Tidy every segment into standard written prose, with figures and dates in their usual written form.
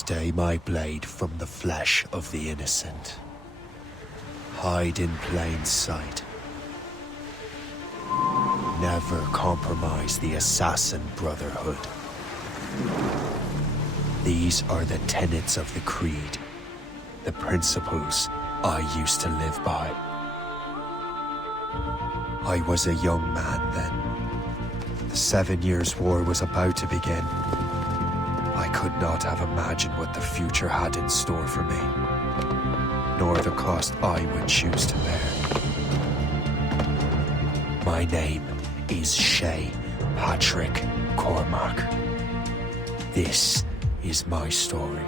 Stay my blade from the flesh of the innocent. Hide in plain sight. Never compromise the Assassin Brotherhood. These are the tenets of the Creed, the principles I used to live by. I was a young man then. The 7 Years' War was about to begin. I could not have imagined what the future had in store for me, nor the cost I would choose to bear. My name is Shay Patrick Cormac. This is my story.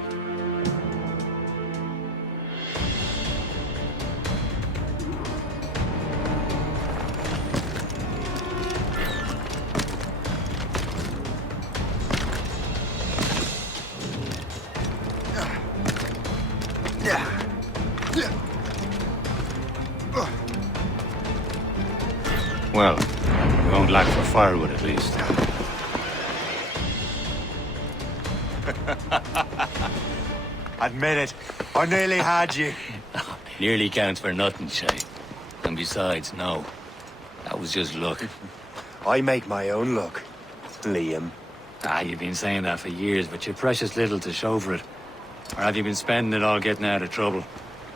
Well, we won't lack for firewood at least. Admit it, I nearly had you. Nearly counts for nothing, Shay. And besides, no. That was just luck. I make my own luck, Liam. You've been saying that for years, but you're precious little to show for it. Or have you been spending it all getting out of trouble?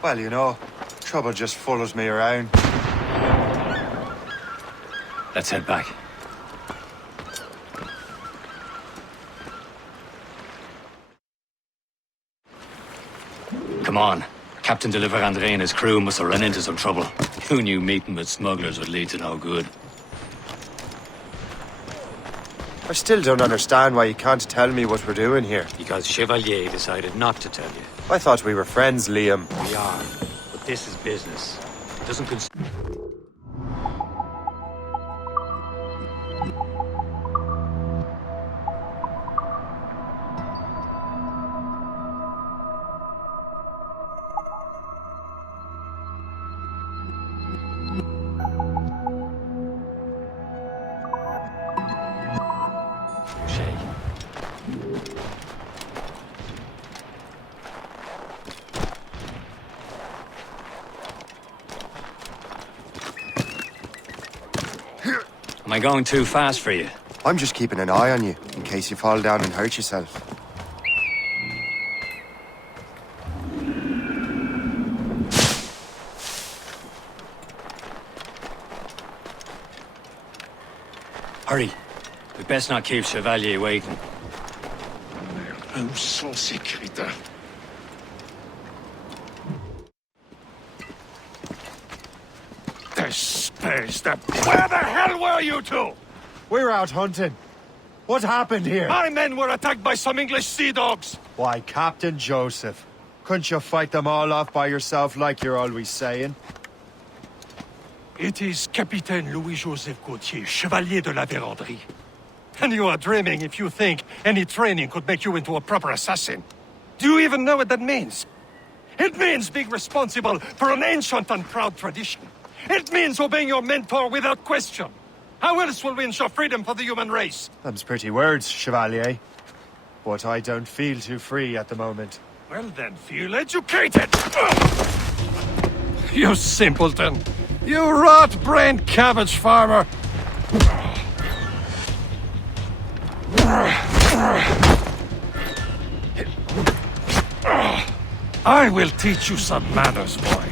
Well, you know, trouble just follows me around. Let's head back. Come on. Captain de Andre and his crew must have run into some trouble. Who knew meeting with smugglers would lead to no good? I still don't understand why you can't tell me what we're doing here. Because Chevalier decided not to tell you. I thought we were friends, Liam. We are, but this is business. It doesn't concern... Am I going too fast for you? I'm just keeping an eye on you, in case you fall down and hurt yourself. Hurry. We best not keep Chevalier waiting. Où sont ces crétins? Where the hell were you two? We were out hunting. What happened here? My men were attacked by some English sea dogs. Why, Captain Joseph. Couldn't you fight them all off by yourself like you're always saying? It is Capitaine Louis-Joseph Gauthier, Chevalier de la Vérendrye. And you are dreaming if you think any training could make you into a proper assassin. Do you even know what that means? It means being responsible for an ancient and proud tradition. It means obeying your mentor without question. How else will we ensure freedom for the human race? Them's pretty words, Chevalier. But I don't feel too free at the moment. Well then, feel educated! You simpleton! You rot-brained cabbage farmer! I will teach you some manners, boy.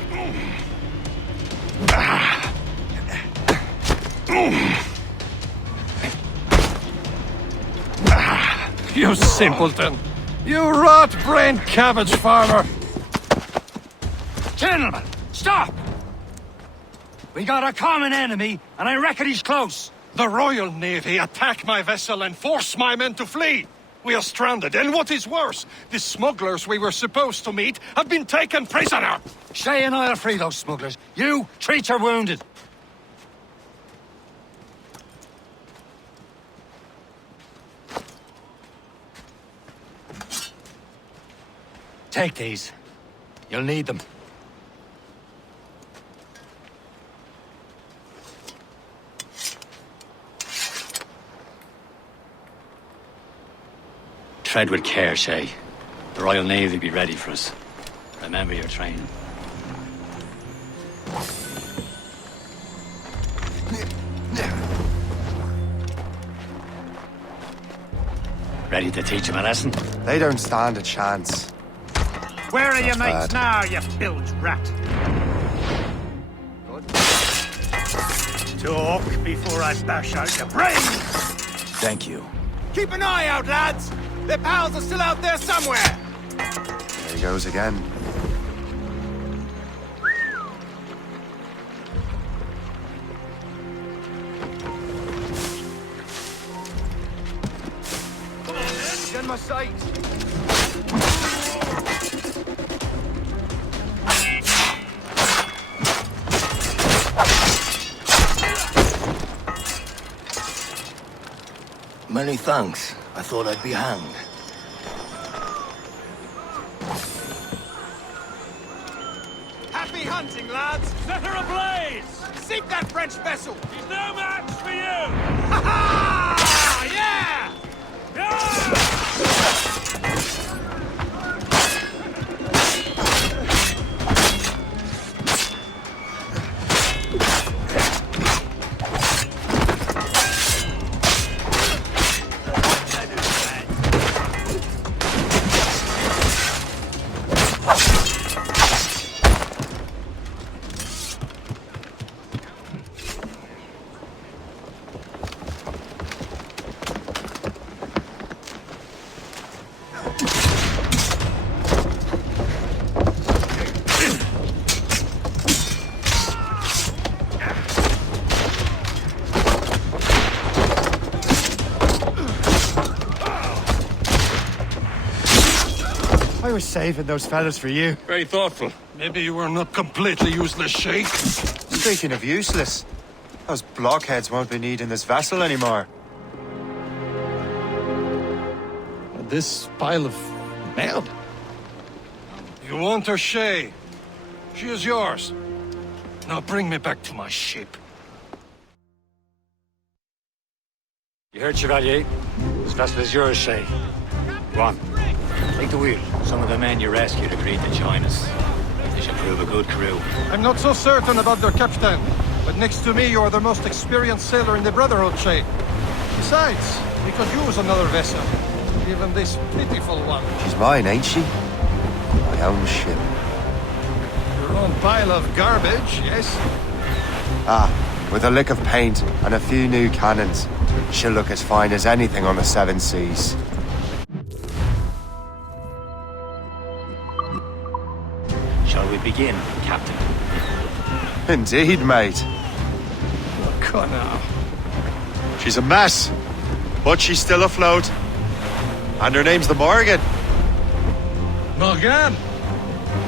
You simpleton! You rot-brained cabbage farmer! Gentlemen, stop! We got a common enemy, and I reckon he's close. The Royal Navy attacked my vessel and forced my men to flee. We are stranded, and what is worse, the smugglers we were supposed to meet have been taken prisoner. Shay and I'll free those smugglers. You, treat your wounded. Take these. You'll need them. Tread with care, Shay. The Royal Navy be ready for us. Remember your training. Ready to teach him a lesson? They don't stand a chance. Where are your Not mates bad. now, you bilge rat? Talk before I bash out your brains! Thank you. Keep an eye out, lads! Their pals are still out there somewhere! There he goes again. Come on, then, send my sights! Many thanks. I thought I'd be hanged. Happy hunting, lads! Set her ablaze! Sink that French vessel! She's no match for you! Ha ha! Yeah! I was saving those fellas for you. Very thoughtful. Maybe you were not completely useless, Shay. Speaking of useless, those blockheads won't be needing this vessel anymore. This pile of mail? You want her, Shay? She is yours. Now bring me back to my ship. You heard, Chevalier? This vessel is yours, Shay. Go on. Take the wheel. Some of the men you rescued agreed to join us. They should prove a good crew. I'm not so certain about their captain, but next to me you are the most experienced sailor in the Brotherhood, Shay. Besides, we could use another vessel. Even this pitiful one. She's mine, ain't she? My own ship. Your own pile of garbage, yes? Ah, with a lick of paint and a few new cannons, she'll look as fine as anything on the seven seas. Shall we begin, Captain? Indeed, mate. Look on now. She's a mess, but she's still afloat. And her name's the Morgan. Morgan?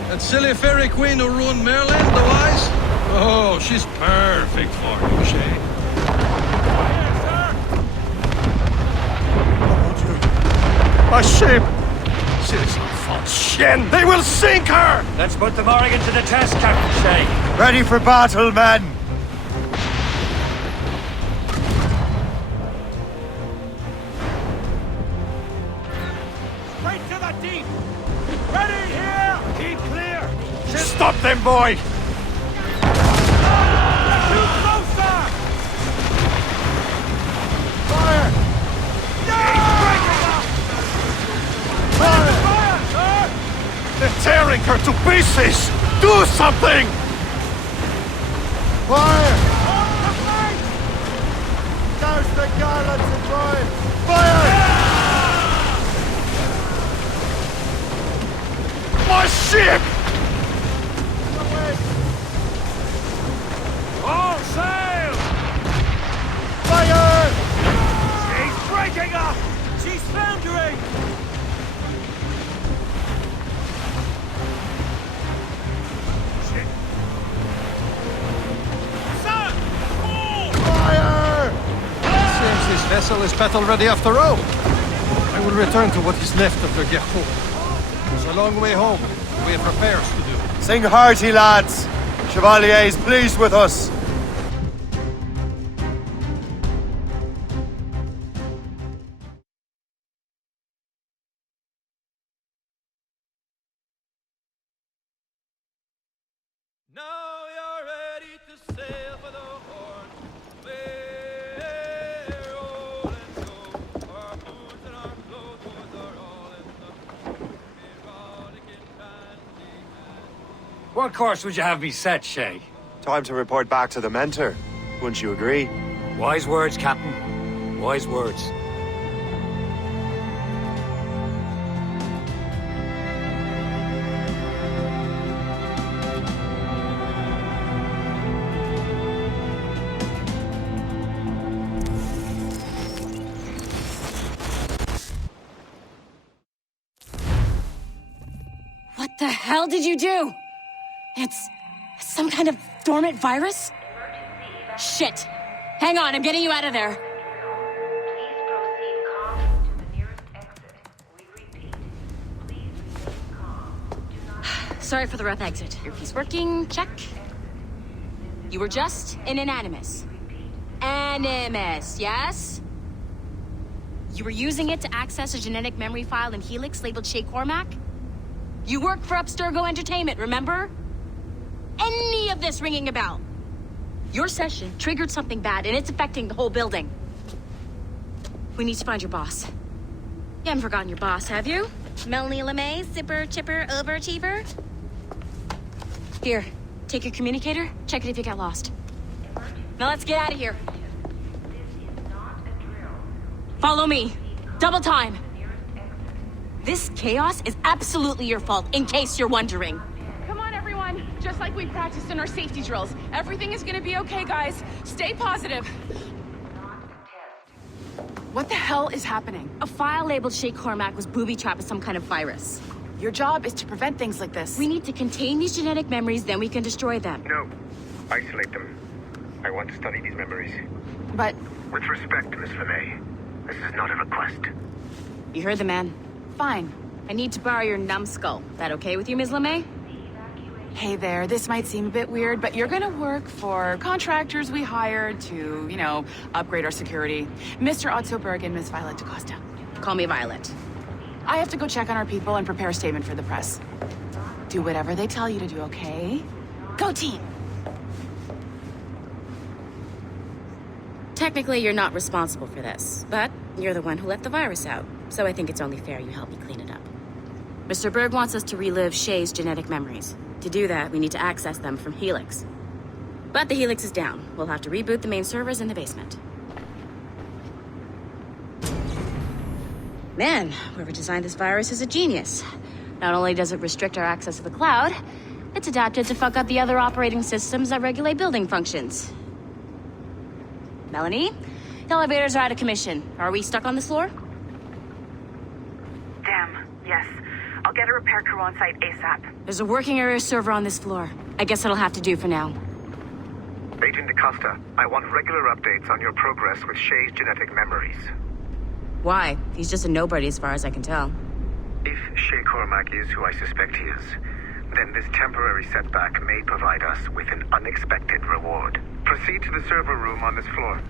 That silly fairy queen who ruined Merlin, the wise? Oh, she's perfect for you, Shay. My ship! Citizen von Shen! They will sink her! Let's put the Morrigan to the test, Captain Shay. Ready for battle, men! Straight to the deep! Ready here! Keep clear! Stop them, boy! Too closer! Fire! Fire, sir! They're tearing her to pieces! Do something! Fire! On the flank! Douse the gallants and drive! Fire! My ship! All sail! Fire! She's breaking up! She's foundering! Shit! Son! Fall! Fire! Seems this vessel is battle ready after all. I will return to what is left of the Gerfaut. It's a long way home. We have repairs to do. Sing hearty, lads! Chevalier is pleased with us. Now you're ready to sail for the horn. We're rolling so our boots and our clothes are all in the rollicking dandy hand. What course would you have me set, Shay? Time to report back to the mentor. Wouldn't you agree? Wise words, Captain. Wise words. What the hell did you do? It's some kind of dormant virus? Shit. Hang on, I'm getting you out of there. Please proceed calmly to the nearest exit. We repeat, please remain calm. Do not Sorry for the rough exit. Earpiece working, check. You were just in an Animus. Animus, yes? You were using it to access a genetic memory file in Helix labeled Shay Cormac? You work for Abstergo Entertainment, remember? Any of this ringing a bell? Your session triggered something bad, and it's affecting the whole building. We need to find your boss. You haven't forgotten your boss, have you? Melanie LeMay, zipper, chipper, overachiever? Here, take your communicator, check it if you get lost. Now let's get out of here. This is not a drill. Follow me. Double time. This chaos is absolutely your fault, in case you're wondering. Come on, everyone. Just like we practiced in our safety drills. Everything is gonna be okay, guys. Stay positive. What the hell is happening? A file labeled Shay Cormac was booby-trapped with some kind of virus. Your job is to prevent things like this. We need to contain these genetic memories, then we can destroy them. No. Isolate them. I want to study these memories. But With respect, Miss LeMay, this is not a request. You heard the man. fine. I need to borrow your numbskull. That okay with you, Ms. LeMay? Hey there, this might seem a bit weird, but you're gonna work for contractors we hired to, upgrade our security. Mr. Otto Berg and Miss Violet DaCosta. Call me Violet. I have to go check on our people and prepare a statement for the press. Do whatever they tell you to do, okay? Go team! Technically, you're not responsible for this, but you're the one who let the virus out, so I think it's only fair you help me clean it up. Mr. Berg wants us to relive Shay's genetic memories. To do that, we need to access them from Helix. But the Helix is down. We'll have to reboot the main servers in the basement. Man, whoever designed this virus is a genius. Not only does it restrict our access to the cloud, it's adapted to fuck up the other operating systems that regulate building functions. Melanie? The elevators are out of commission. Are we stuck on this floor? Damn, yes. I'll get a repair crew on site ASAP. There's a working area server on this floor. I guess it'll have to do for now. Agent DaCosta, I want regular updates on your progress with Shay's genetic memories. Why? He's just a nobody as far as I can tell. If Shay Cormac is who I suspect he is, then this temporary setback may provide us with an unexpected reward. Proceed to the server room on this floor.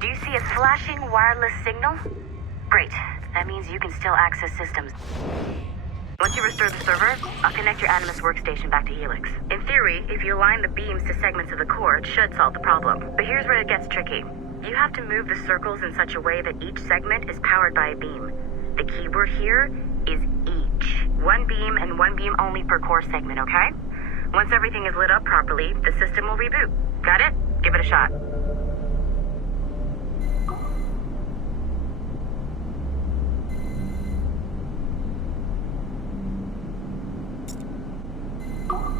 Do you see a flashing wireless signal? Great. That means you can still access systems. Once you restore the server, I'll connect your Animus workstation back to Helix. In theory, if you align the beams to segments of the core, it should solve the problem. But here's where it gets tricky. You have to move the circles in such a way that each segment is powered by a beam. The keyword here is each. One beam and one beam only per core segment, okay? Once everything is lit up properly, the system will reboot. Got it? Give it a shot.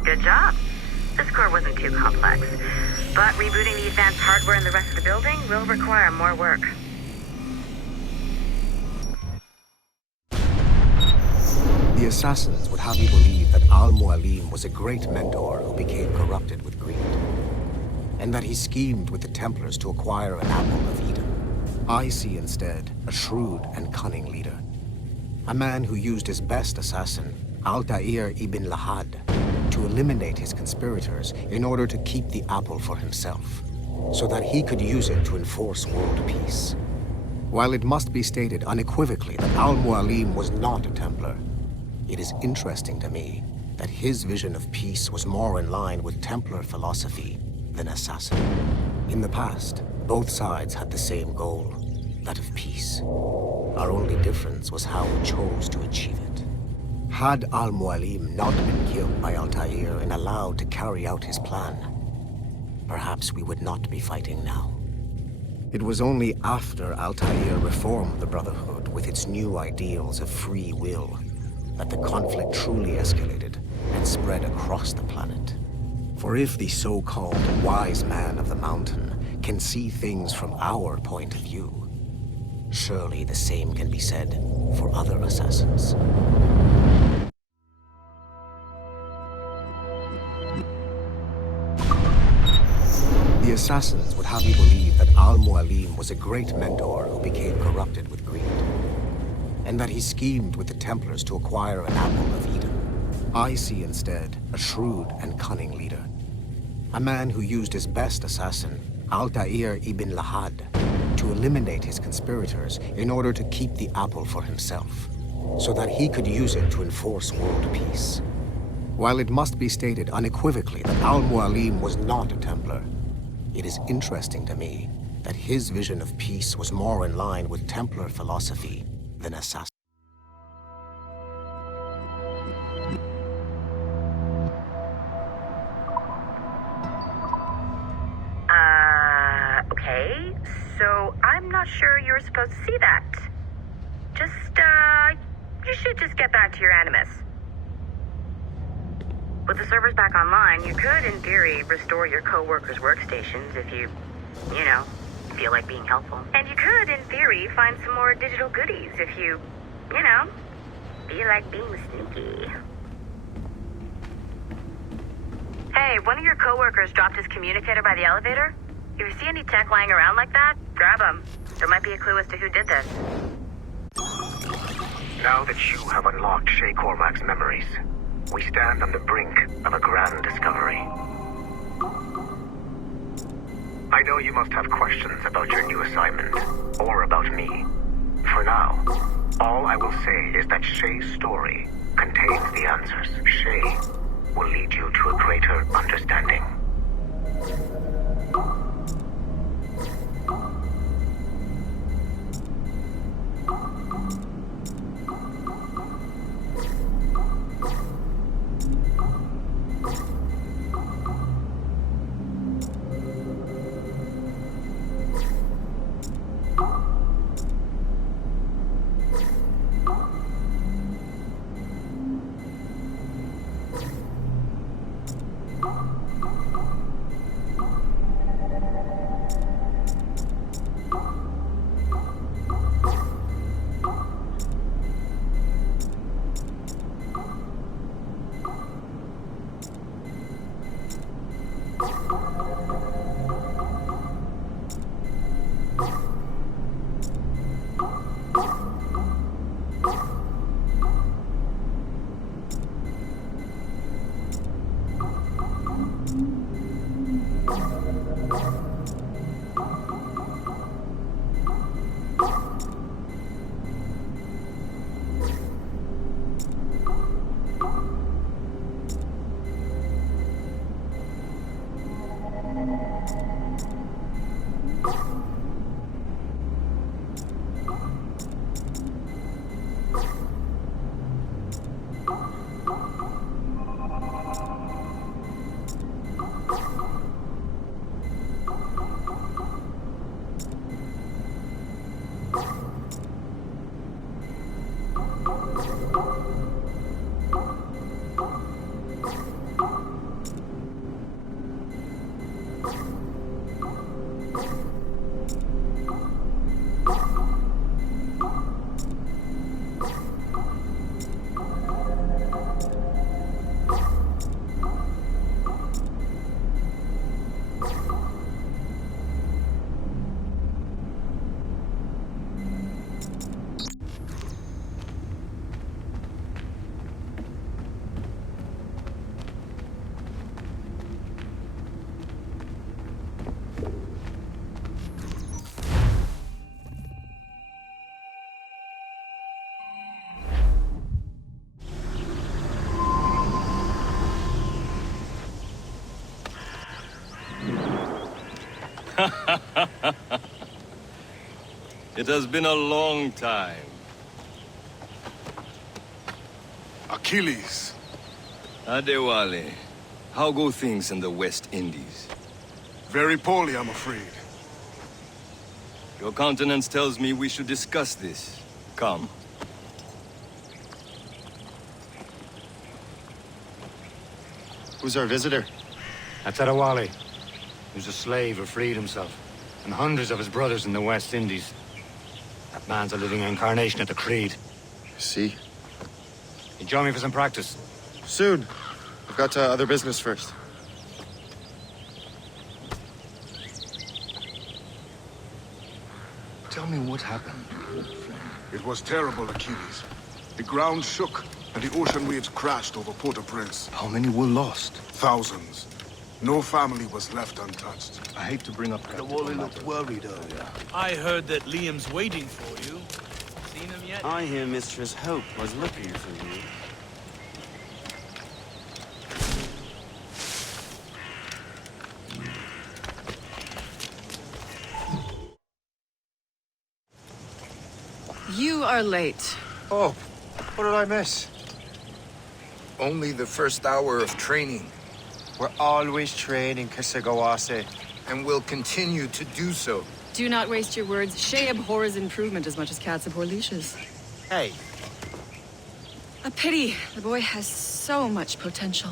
Good job. This core wasn't too complex, but rebooting the advanced hardware in the rest of the building will require more work. The assassins would have you believe that Al-Mualim was a great mentor who became corrupted with greed, and that he schemed with the Templars to acquire an apple of Eden. I see instead a shrewd and cunning leader. A man who used his best assassin, Altair ibn Lahad, to eliminate his conspirators in order to keep the apple for himself, so that he could use it to enforce world peace. While it must be stated unequivocally that Al-Mualim was not a Templar, it is interesting to me that his vision of peace was more in line with Templar philosophy than Assassin. In the past, both sides had the same goal, that of peace. Our only difference was how we chose to achieve it. Had Al-Mualim not been killed by Altair and allowed to carry out his plan, perhaps we would not be fighting now. It was only after Altair reformed the Brotherhood with its new ideals of free will that the conflict truly escalated and spread across the planet. For if the so-called wise man of the mountain can see things from our point of view, surely the same can be said for other assassins. The assassins would have you believe that Al-Mualim was a great mentor who became corrupted with greed, and that he schemed with the Templars to acquire an apple of Eden. I see instead a shrewd and cunning leader, a man who used his best assassin, Altair ibn Lahad, to eliminate his conspirators in order to keep the apple for himself, so that he could use it to enforce world peace. While it must be stated unequivocally that Al-Mualim was not a Templar, it is interesting to me that his vision of peace was more in line with Templar philosophy than Assassin. Okay, so I'm not sure you were supposed to see that. You should just get back to your Animus. With the servers back online, you could, in theory, restore your co-workers' workstations if you feel like being helpful. And you could, in theory, find some more digital goodies if you feel like being sneaky. Hey, one of your co-workers dropped his communicator by the elevator. If you see any tech lying around like that, grab them. There might be a clue as to who did this. Now that you have unlocked Shay Cormac's memories, we stand on the brink of a grand discovery. I know you must have questions about your new assignment, or about me. For now, all I will say is that Shay's story contains the answers. Shay will lead you to a greater understanding. It has been a long time. Achilles. Adewale, how go things in the West Indies? Very poorly, I'm afraid. Your countenance tells me we should discuss this. Come. Who's our visitor? That's Adewale. He was a slave who freed himself, and hundreds of his brothers in the West Indies. That man's a living incarnation of the Creed. See? You join me for some practice? Soon. I've got other business first. Tell me what happened. It was terrible, Achilles. The ground shook, and the ocean waves crashed over Port-au-Prince. How many were lost? Thousands. No family was left untouched. I hate to bring up Adewale looked worried earlier. I heard that Liam's waiting for you. Seen him yet? I hear Mistress Hope was looking for you. You are late. Oh, what did I miss? Only the first hour of training, We're always training, Kisagawase. and will continue to do so. Do not waste your words. Shay abhors improvement as much as cats abhor leashes. Hey, A pity. The boy has so much potential.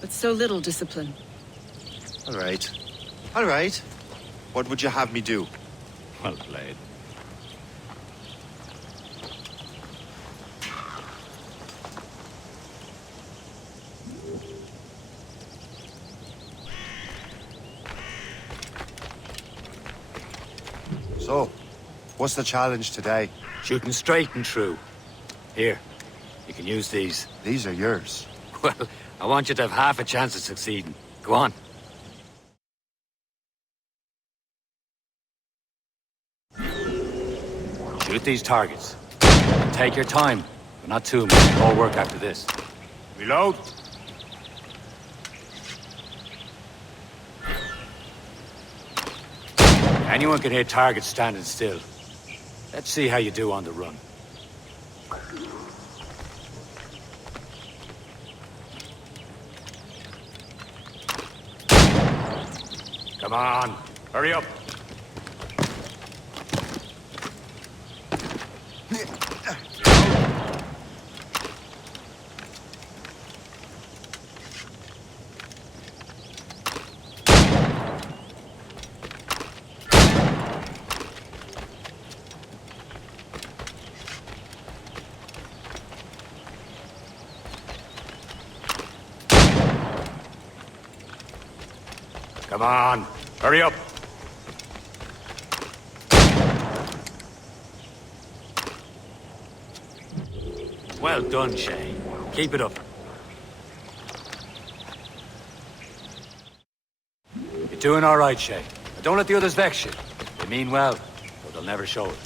But so little discipline. all right. All right. What would you have me do? Well played. So, what's the challenge today? Shooting straight and true. Here, you can use these. These are yours. Well, I want you to have half a chance of succeeding. Go on. Shoot these targets. Take your time, but not too much. More work after this. Reload. Anyone can hit targets standing still. Let's see how you do on the run. Come on, hurry up. Come on, hurry up. Well done, Shay. Keep it up. You're doing all right, Shay. But don't let the others vex you. They mean well, but they'll never show it.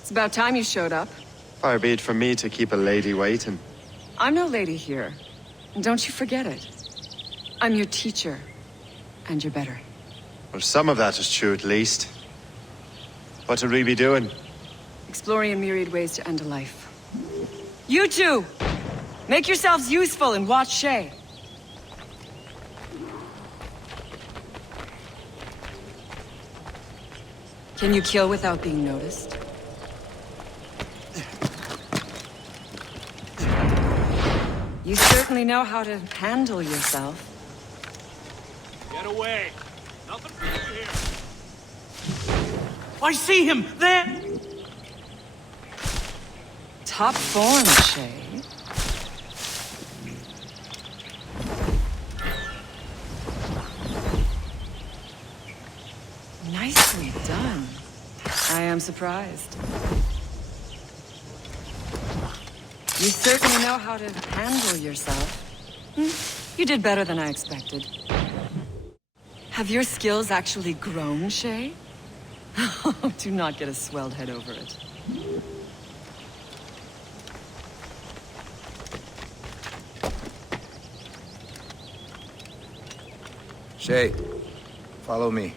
It's about time you showed up. Far be it from me to keep a lady waiting. I'm no lady here. And don't you forget it. I'm your teacher. And you're better. Well, some of that is true at least. What would we be doing? Exploring a myriad ways to end a life. You two! Make yourselves useful and watch Shay. Can you kill without being noticed? You certainly know how to handle yourself. Get away. Nothing for you here. I see him! There! Top form, Shay. Nicely done. I am surprised. You certainly know how to handle yourself. You did better than I expected. Have your skills actually grown, Shay? Do not get a swelled head over it. Shay, follow me.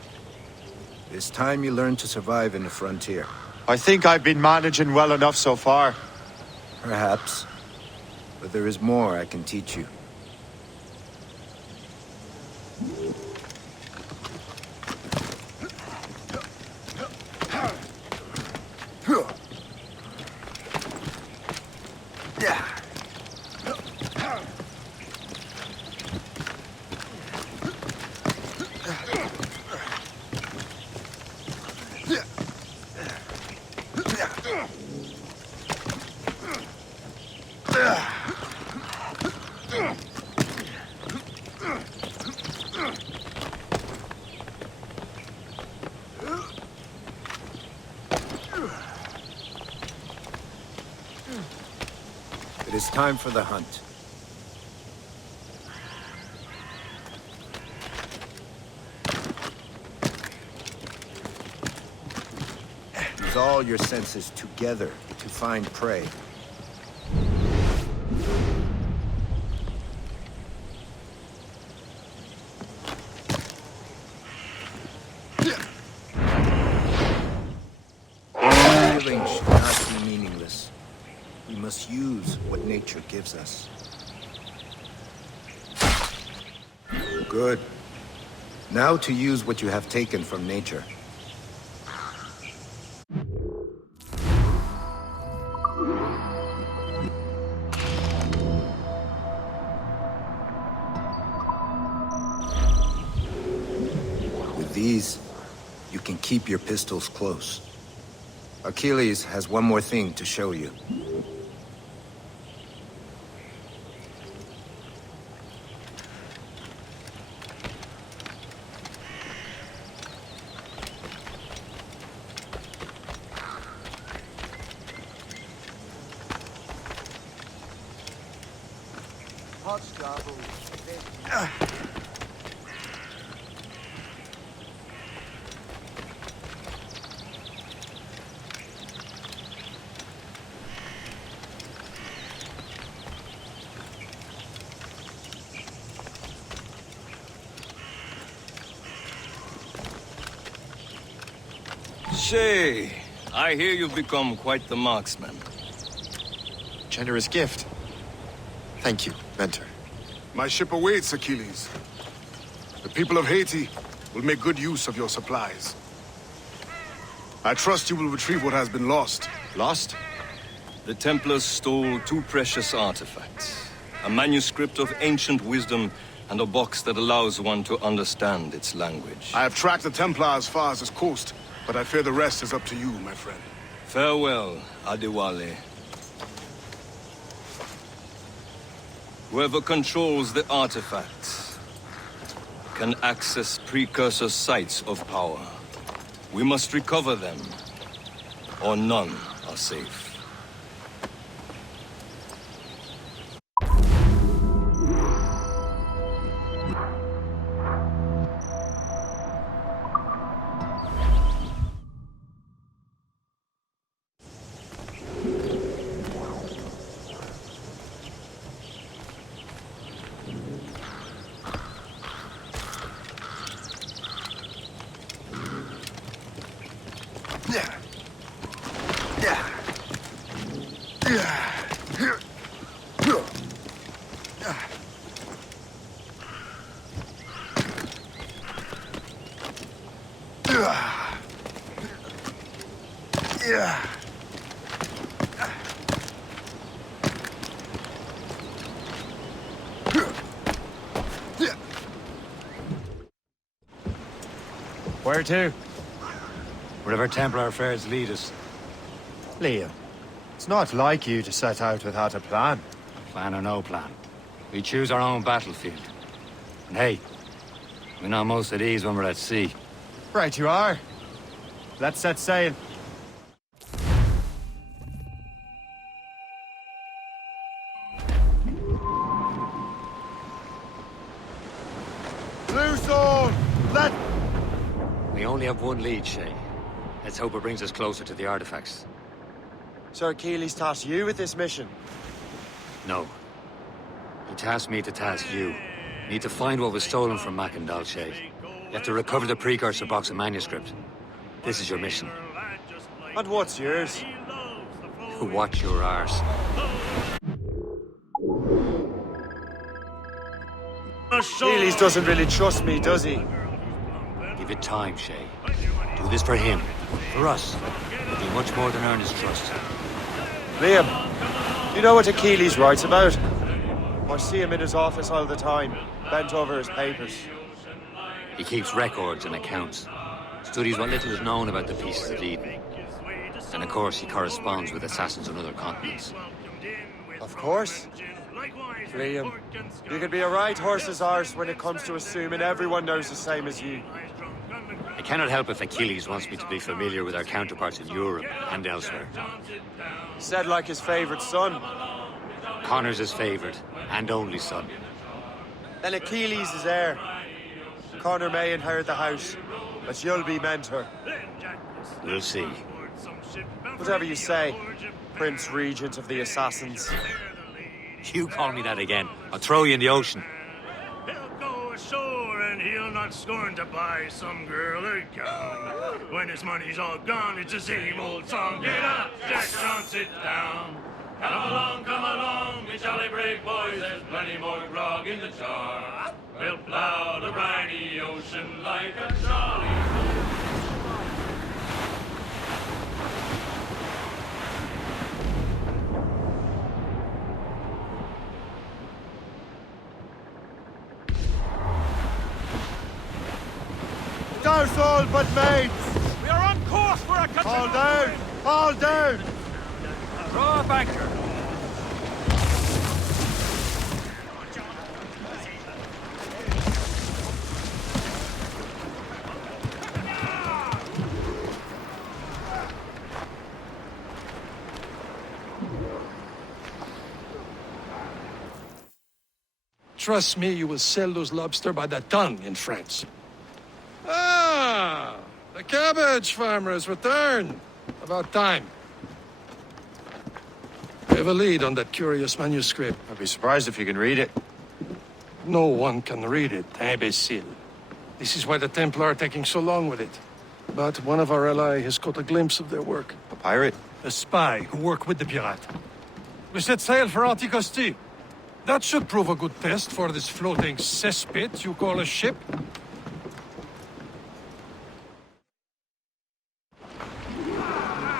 It's time you learn to survive in the frontier. I think I've been managing well enough so far. Perhaps. But there is more I can teach you. It is time for the hunt. Use all your senses together to find prey. Killing should not be meaningless. We must use what nature gives us. Good. Now to use what you have taken from nature. With these, you can keep your pistols close. Achilles has one more thing to show you. Shay, I hear you've become quite the marksman. Generous gift. Thank you, mentor. My ship awaits, Achilles. The people of Haiti will make good use of your supplies. I trust you will retrieve what has been lost. Lost? The Templars stole 2 precious artifacts. A manuscript of ancient wisdom and a box that allows one to understand its language. I have tracked the Templar as far as this coast, but I fear the rest is up to you, my friend. Farewell, Adewale. Whoever controls the artifacts can access precursor sites of power. We must recover them, or none are safe. Where to? Wherever Templar affairs lead us. Liam, it's not like you to set out without a plan. Plan or no plan. We choose our own battlefield. And hey, we're not most at ease when we're at sea. Right you are. Let's set sail. Loose all! Let... We only have one lead, Shay. Let's hope it brings us closer to the artifacts. Sir Achilles tasked you with this mission. No. He tasked me to task you. Need to find what was stolen from Mackandal, Shay. You have to recover the precursor box of manuscript. This is your mission. And what's yours? Watch your arse. Keely's doesn't really trust me, does he? Give it time, Shay. Do this for him. For us. It'll do much more than earn his trust. Liam, you know what Achilles writes about? I see him in his office all the time, bent over his papers. He keeps records and accounts. Studies what little is known about the pieces of Eden. And of course, he corresponds with assassins on other continents. Of course. Liam, you can be a right horse's arse when it comes to assuming everyone knows the same as you. I cannot help if Achilles wants me to be familiar with our counterparts in Europe and elsewhere. Said like his favorite son. Connor's his favorite and only son. Then Achilles is heir. Connor may inherit the house, but you'll be mentor. We'll see. Whatever you say, Prince Regent of the Assassins. You call me that again, I'll throw you in the ocean. He'll go ashore and he'll not scorn to buy some girl a gown. When his money's all gone, it's the same old song. Get up, Jack John, sit down. Come along, me jolly brave boys. There's plenty more grog in the jar. We'll plow the briny ocean like a jolly. Douse all but mates! We are on course for a All down! All down! Draw up anchor. Trust me, you will sell those lobster by the ton in France. Ah, the cabbage farmers return. About time. We have a lead on that curious manuscript. I'd be surprised if you can read it. No one can read it, imbecile. This is why the Templar are taking so long with it. But one of our allies has caught a glimpse of their work. A pirate? A spy who worked with the pirate. We set sail for Anticosti. That should prove a good test for this floating cesspit you call a ship.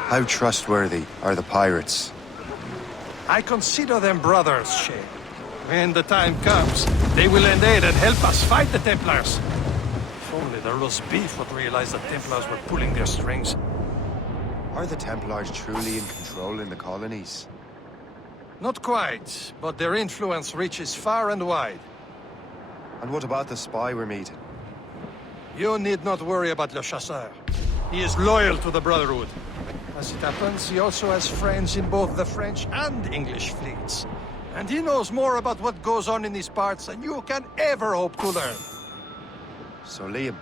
How trustworthy are the pirates? I consider them brothers, Shay. When the time comes, they will lend aid and help us fight the Templars. If only the roast beef would realize the Templars were pulling their strings. Are the Templars truly in control in the colonies? Not quite, but their influence reaches far and wide. And what about the spy we're meeting? You need not worry about Le Chasseur. He is loyal to the Brotherhood. As it happens, he also has friends in both the French and English fleets. And he knows more about what goes on in these parts than you can ever hope to learn. So Liam,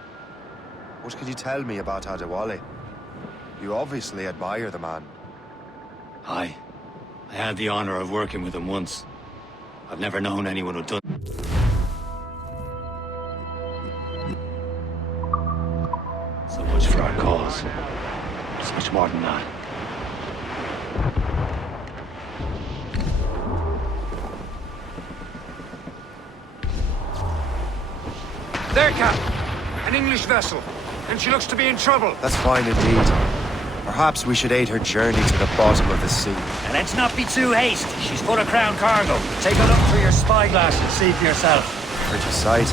what can you tell me about Adewale? You obviously admire the man. Aye. I had the honor of working with him once. I've never known anyone who done. So much for our cause. It's much more than that. There, Cap! An English vessel. And she looks to be in trouble. That's fine indeed. Perhaps we should aid her journey to the bottom of the sea. And let's not be too hasty. She's full of crown cargo. Take a look through your spyglass and see for yourself. Pretty sight.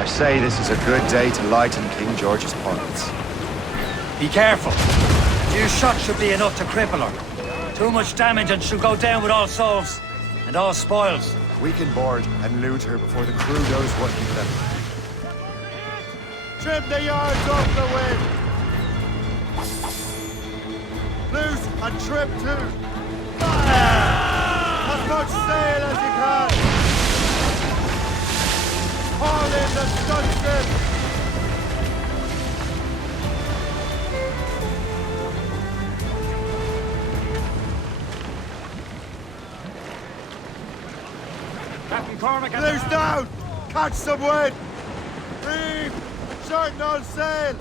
I say this is a good day to lighten King George's pockets. Be careful. A few shots should be enough to cripple her. Too much damage and she'll go down with all souls. And all spoils. We can board and loot her before the crew knows what hit them. Trim the yards off the wind! Loose and trim too! Fire! As much sail as you can! Haul in the stunship! Captain Cormac and Loose down! Catch some wind! Reef! Shorten all sail!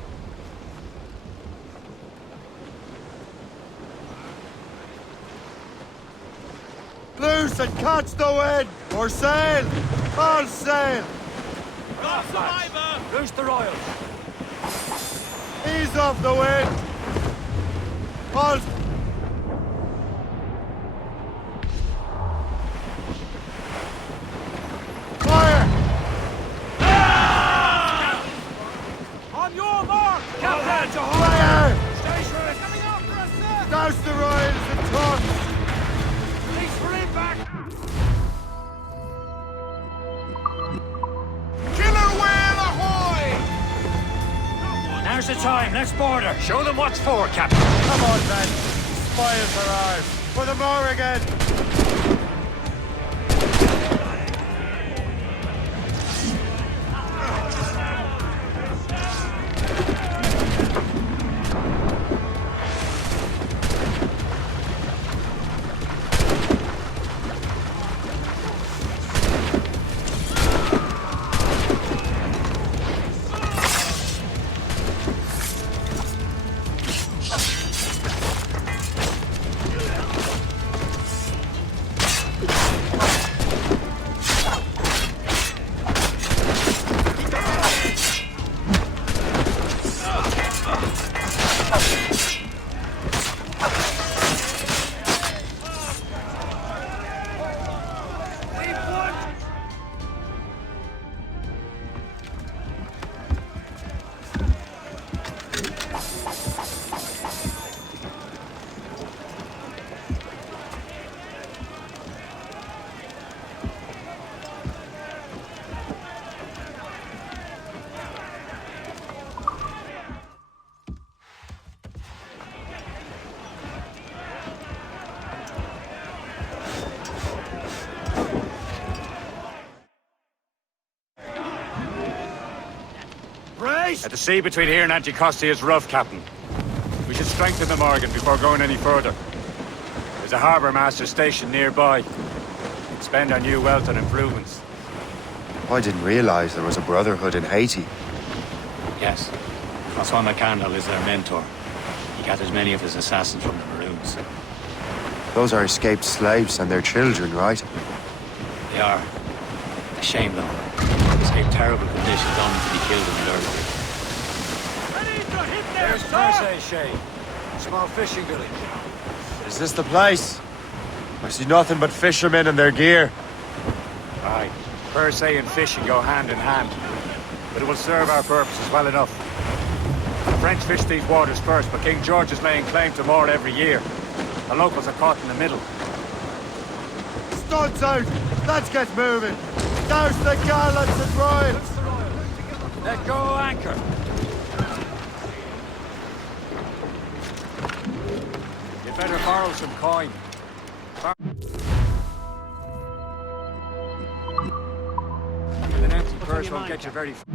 Loose and catch the wind! Or sail! All sail! Got survivor! Loose the royals! Ease off the wind! All... Fire! On your mark! Captain! Fire! Stay sure it's coming after us, sir! Douse the royals and tongues! Release for impact! Killer whale ahoy! Now's the time, let's board her. Show them what's for, Captain. Come on, then. Spoils are ours. For the more again. At the sea between here and Anticosti is rough, Captain. We should strengthen the Morgan before going any further. There's a harbour master station nearby. Spend our new wealth on improvements. I didn't realize there was a Brotherhood in Haiti. Yes. Francois McCandle is their mentor. He gathers many of his assassins from the Maroons. Those are escaped slaves and their children, right? They are. A shame, though. Escape terrible conditions only to be killed and murdered. There's Perse, Shay. Small fishing village. Is this the place? I see nothing but fishermen and their gear. Aye. Perse and fishing go hand in hand. But it will serve our purposes well enough. The French fish these waters first, but King George is laying claim to more every year. The locals are caught in the middle. Studs out! Let's get moving! Douse the gallants and royals! Let go anchor! You'd better borrow some coin. An empty purse won't get you very far.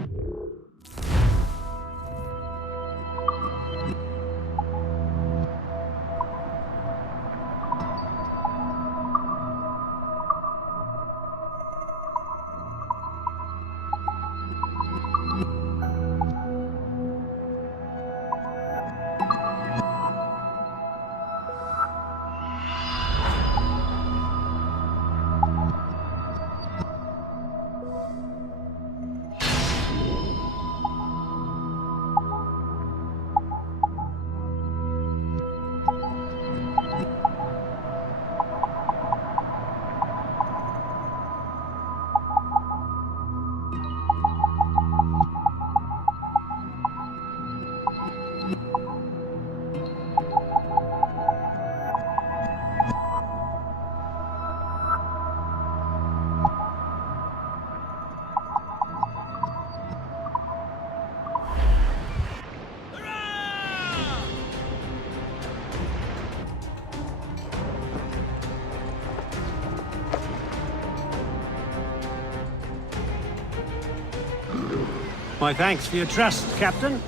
My thanks for your trust, Captain.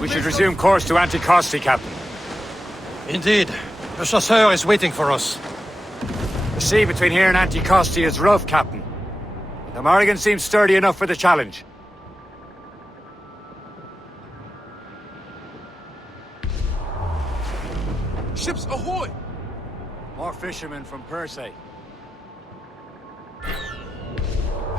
We should resume course to Anticosti, Captain. Indeed. The chasseur is waiting for us. The sea between here and Anticosti is rough, Captain. The Morrigan seems sturdy enough for the challenge. Ships ahoy! More fishermen from Persay.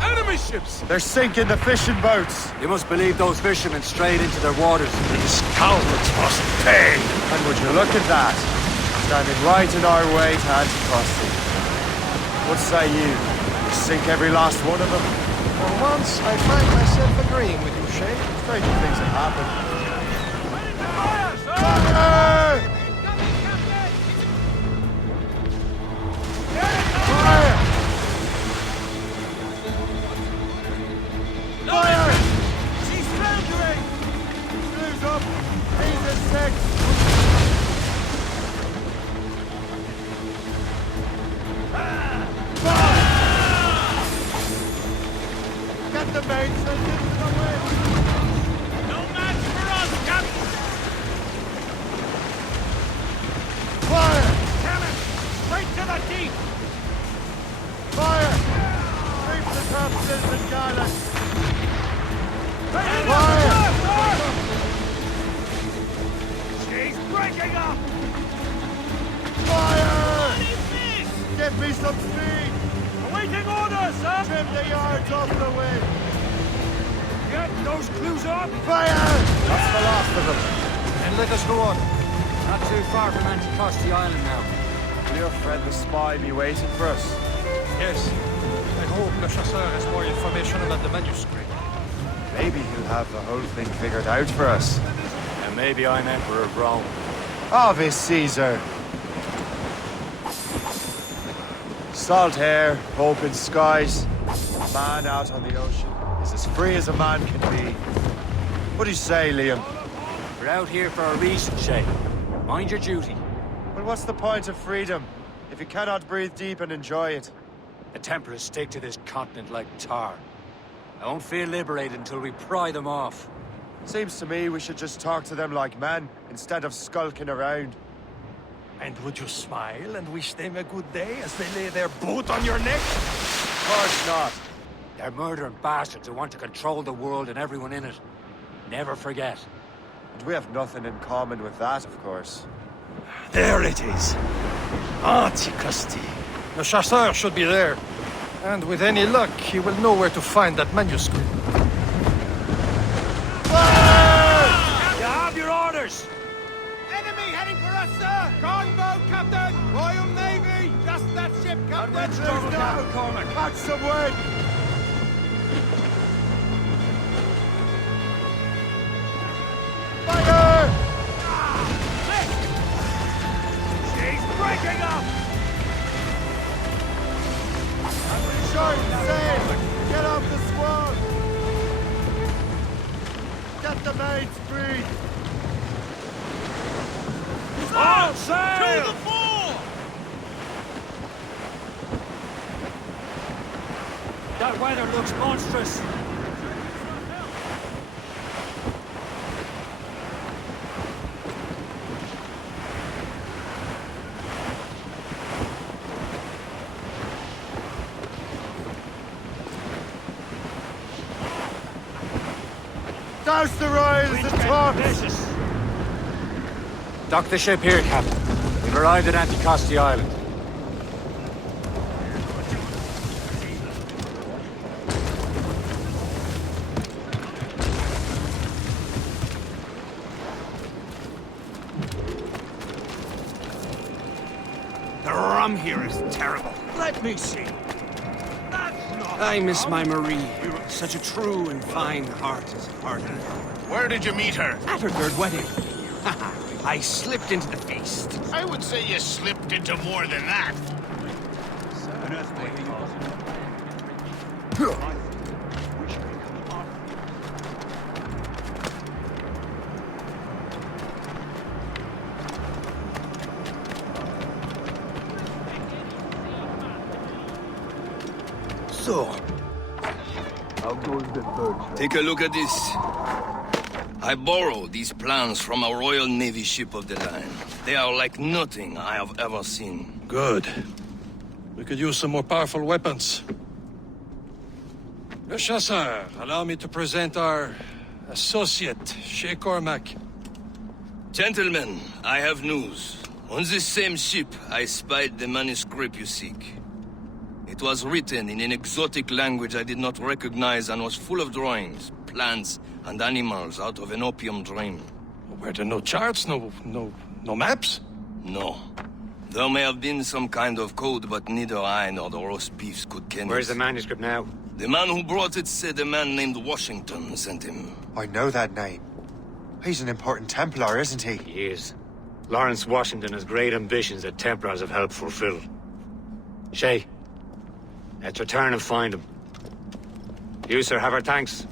Enemy ships! They're sinking the fishing boats. You must believe those fishermen strayed into their waters. These cowards must pay! And would you look at that? Standing right in our way to Anticosti. What say you? We sink every last one of them? For once, I find myself agreeing with you, Shay. Stranger things have happened. Fire! She's foundering! Blue's up! He's a six! Get the mates and get to the wind! No match for us, Captain! Fire! Cannon! Straight to the deep! Fire! Reef the top citizen Garland! Fire! She's breaking up! Fire! What is this? Give me some speed! Awaiting orders, sir! Trim the yards off the wind! Get those clues up! Fire! That's the last of them. And let us go on. Not too far from Anticosti Island now. Will your friend the spy be waiting for us? Yes. I hope the chasseur has more information about the manuscript. Maybe he'll have the whole thing figured out for us. And maybe I'm Emperor of Rome. Ave Caesar! Salt air, open skies, a man out on the ocean is as free as a man can be. What do you say, Liam? We're out here for a reason, Shay. Mind your duty. Well, what's the point of freedom if you cannot breathe deep and enjoy it? The Templars stick to this continent like tar. I won't feel liberated until we pry them off. Seems to me we should just talk to them like men, instead of skulking around. And would you smile and wish them a good day as they lay their boot on your neck? Of course not. They're murdering bastards who want to control the world and everyone in it. Never forget. And we have nothing in common with that, of course. There it is. Anticosti. The chasseur should be there. And with any luck, he will know where to find that manuscript. You have your orders! Enemy heading for us, sir! Convoy, Captain! Royal Navy! Just that ship, Captain! Let's move now! Cormac. Catch some wind! Fire! She's breaking up! Short sail! Get off the swan! Get the mates free! All sail! To the fore! That weather looks monstrous. Douse the royals and tops! Dock the ship here, Captain. We've arrived at Anticosti Island. The rum here is terrible. Let me see. I miss my Marie. Such a true and fine heart as a partner. Where did you meet her? At her third wedding. I slipped into the feast. I would say you slipped into more than that. So, take a look at this. I borrowed these plans from a Royal Navy ship of the line. They are like nothing I have ever seen. Good. We could use some more powerful weapons. Le Chasseur, allow me to present our associate, Shay Cormac. Gentlemen, I have news. On this same ship, I spied the manuscript you seek. It was written in an exotic language I did not recognize and was full of drawings, plants, and animals out of an opium dream. Were there no charts, no maps? No. There may have been some kind of code, but neither I nor the roast beefs could ken it. Where's the manuscript now? The man who brought it said a man named Washington sent him. I know that name. He's an important Templar, isn't he? He is. Lawrence Washington has great ambitions that Templars have helped fulfill. Shay, let's return and find him. You, sir, have our thanks.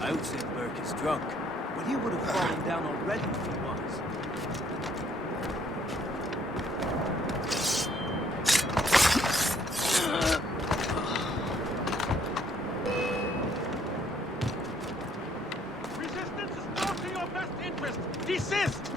I would say Burke is drunk, but he would have fallen down already if he was. Resistance is not to your best interest! Desist!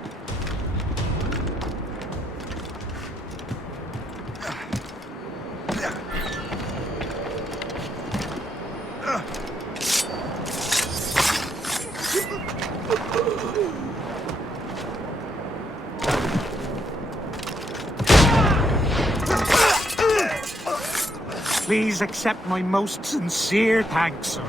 Please accept my most sincere thanks, sir.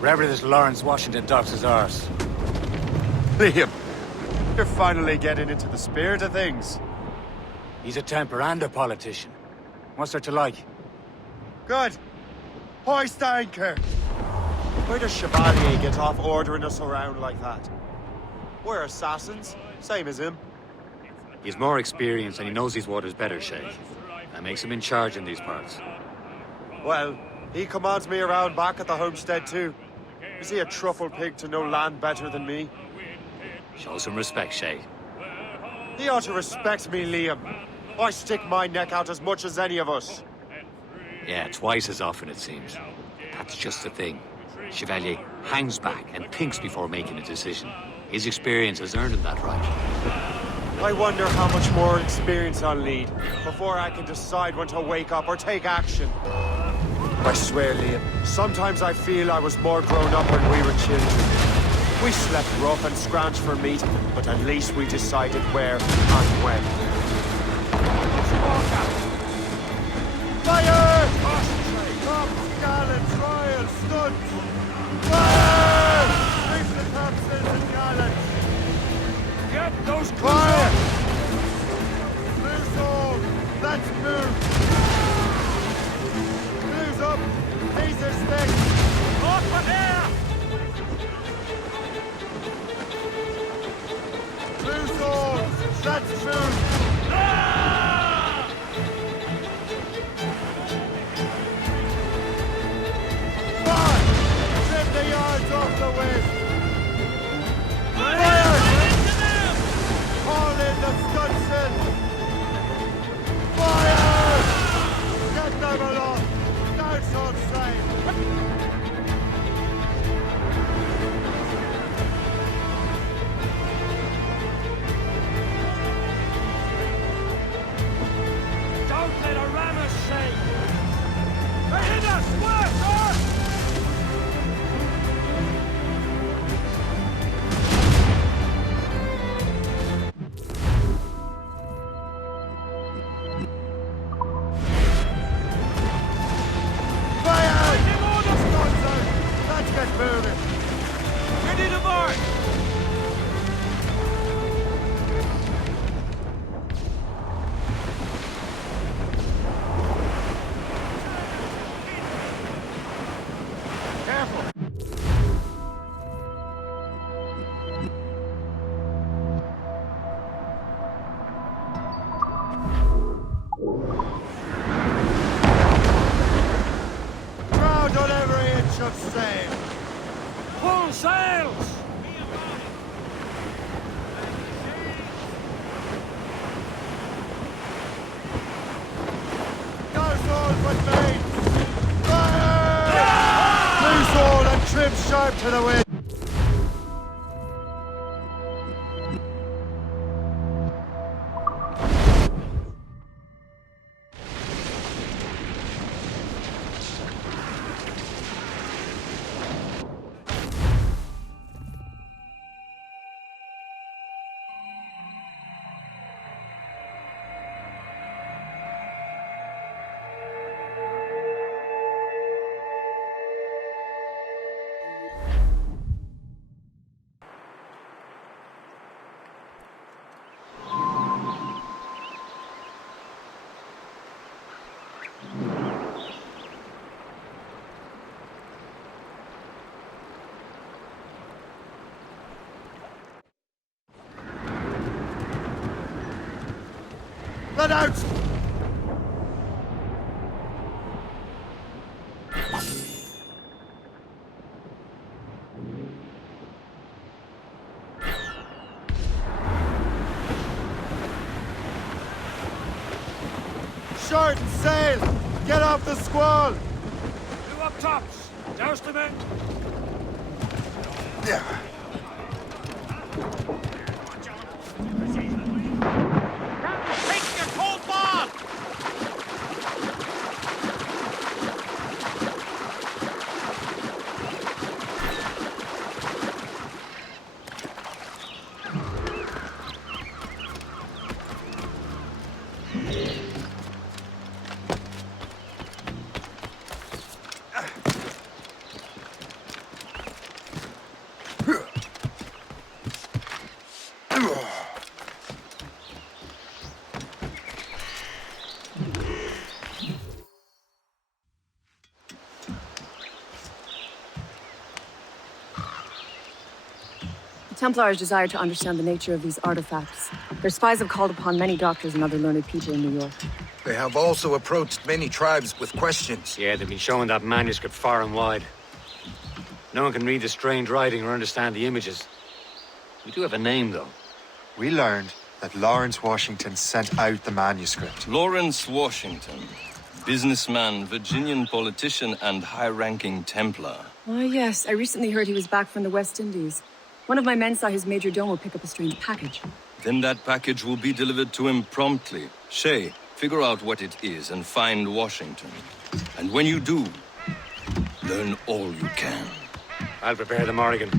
Wherever this Lawrence Washington docks is ours. Liam, you're finally getting into the spirit of things. He's a Templar and a politician. What's there to like? Good. Hoist anchor. Where does Chevalier get off ordering us around like that? We're assassins, same as him. He's more experienced and he knows these waters better, Shay. That makes him in charge in these parts. Well, He commands me around back at the homestead too. Is he a truffle pig to know land better than me? Show some respect, Shay. He ought to respect me, Liam. I stick my neck out as much as any of us. Yeah, twice as often it seems. That's just the thing. Chevalier hangs back and thinks before making a decision. His experience has earned him that right. I wonder how much more experience I'll need before I can decide when to wake up or take action. I swear, Liam, sometimes I feel I was more grown up when we were children. We slept rough and scrounged for meat, but at least we decided where and when. Fire! Cops, gallants, royals, studs! Fire! Reach the captains and gallants! Get those Fire! Blues all! Let's move! Blues up! Laser stick! Off and air! Blues all! Let's move! Ah! Fire! Trim the yards off the wind! Fire! Haul in the stunsail! Fire! Get them aloft! Darts on sail! Don't let a ram us shake! They hit us! Worse! Moving! Ready to march! Careful! Crowd on every inch of sail! Full sails! Goes all with mates! Fire! Loose all and trim sharp to the wind! Let out! Short and sail! Get off the squall! Two up tops! Douse the men! Yeah. Take your cold bomb! The Templars desire to understand the nature of these artifacts. Their spies have called upon many doctors and other learned people in New York. They have also approached many tribes with questions. Yeah, they've been showing that manuscript far and wide. No one can read the strange writing or understand the images. We do have a name, though. We learned that Lawrence Washington sent out the manuscript. Lawrence Washington. Businessman, Virginian politician, and high-ranking Templar. Ah, yes. I recently heard he was back from the West Indies. One of my men saw his major domo pick up a strange package. Then that package will be delivered to him promptly. Shay, figure out what it is and find Washington. And when you do, learn all you can. I'll prepare the Morrigan.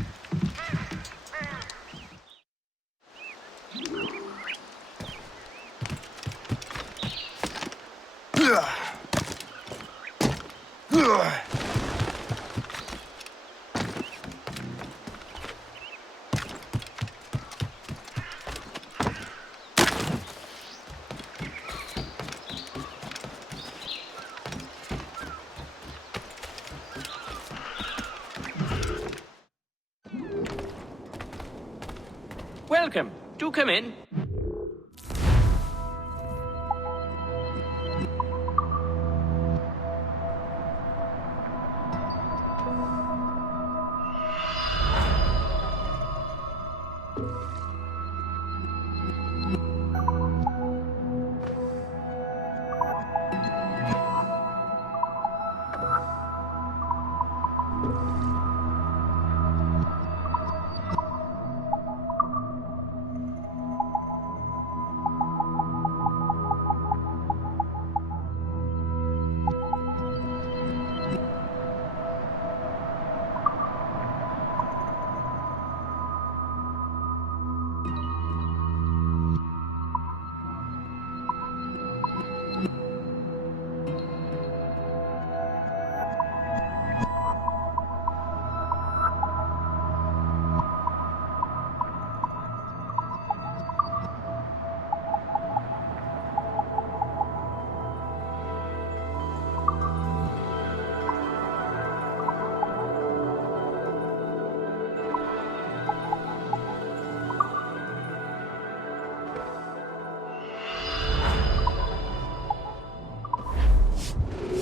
Welcome. Do come in.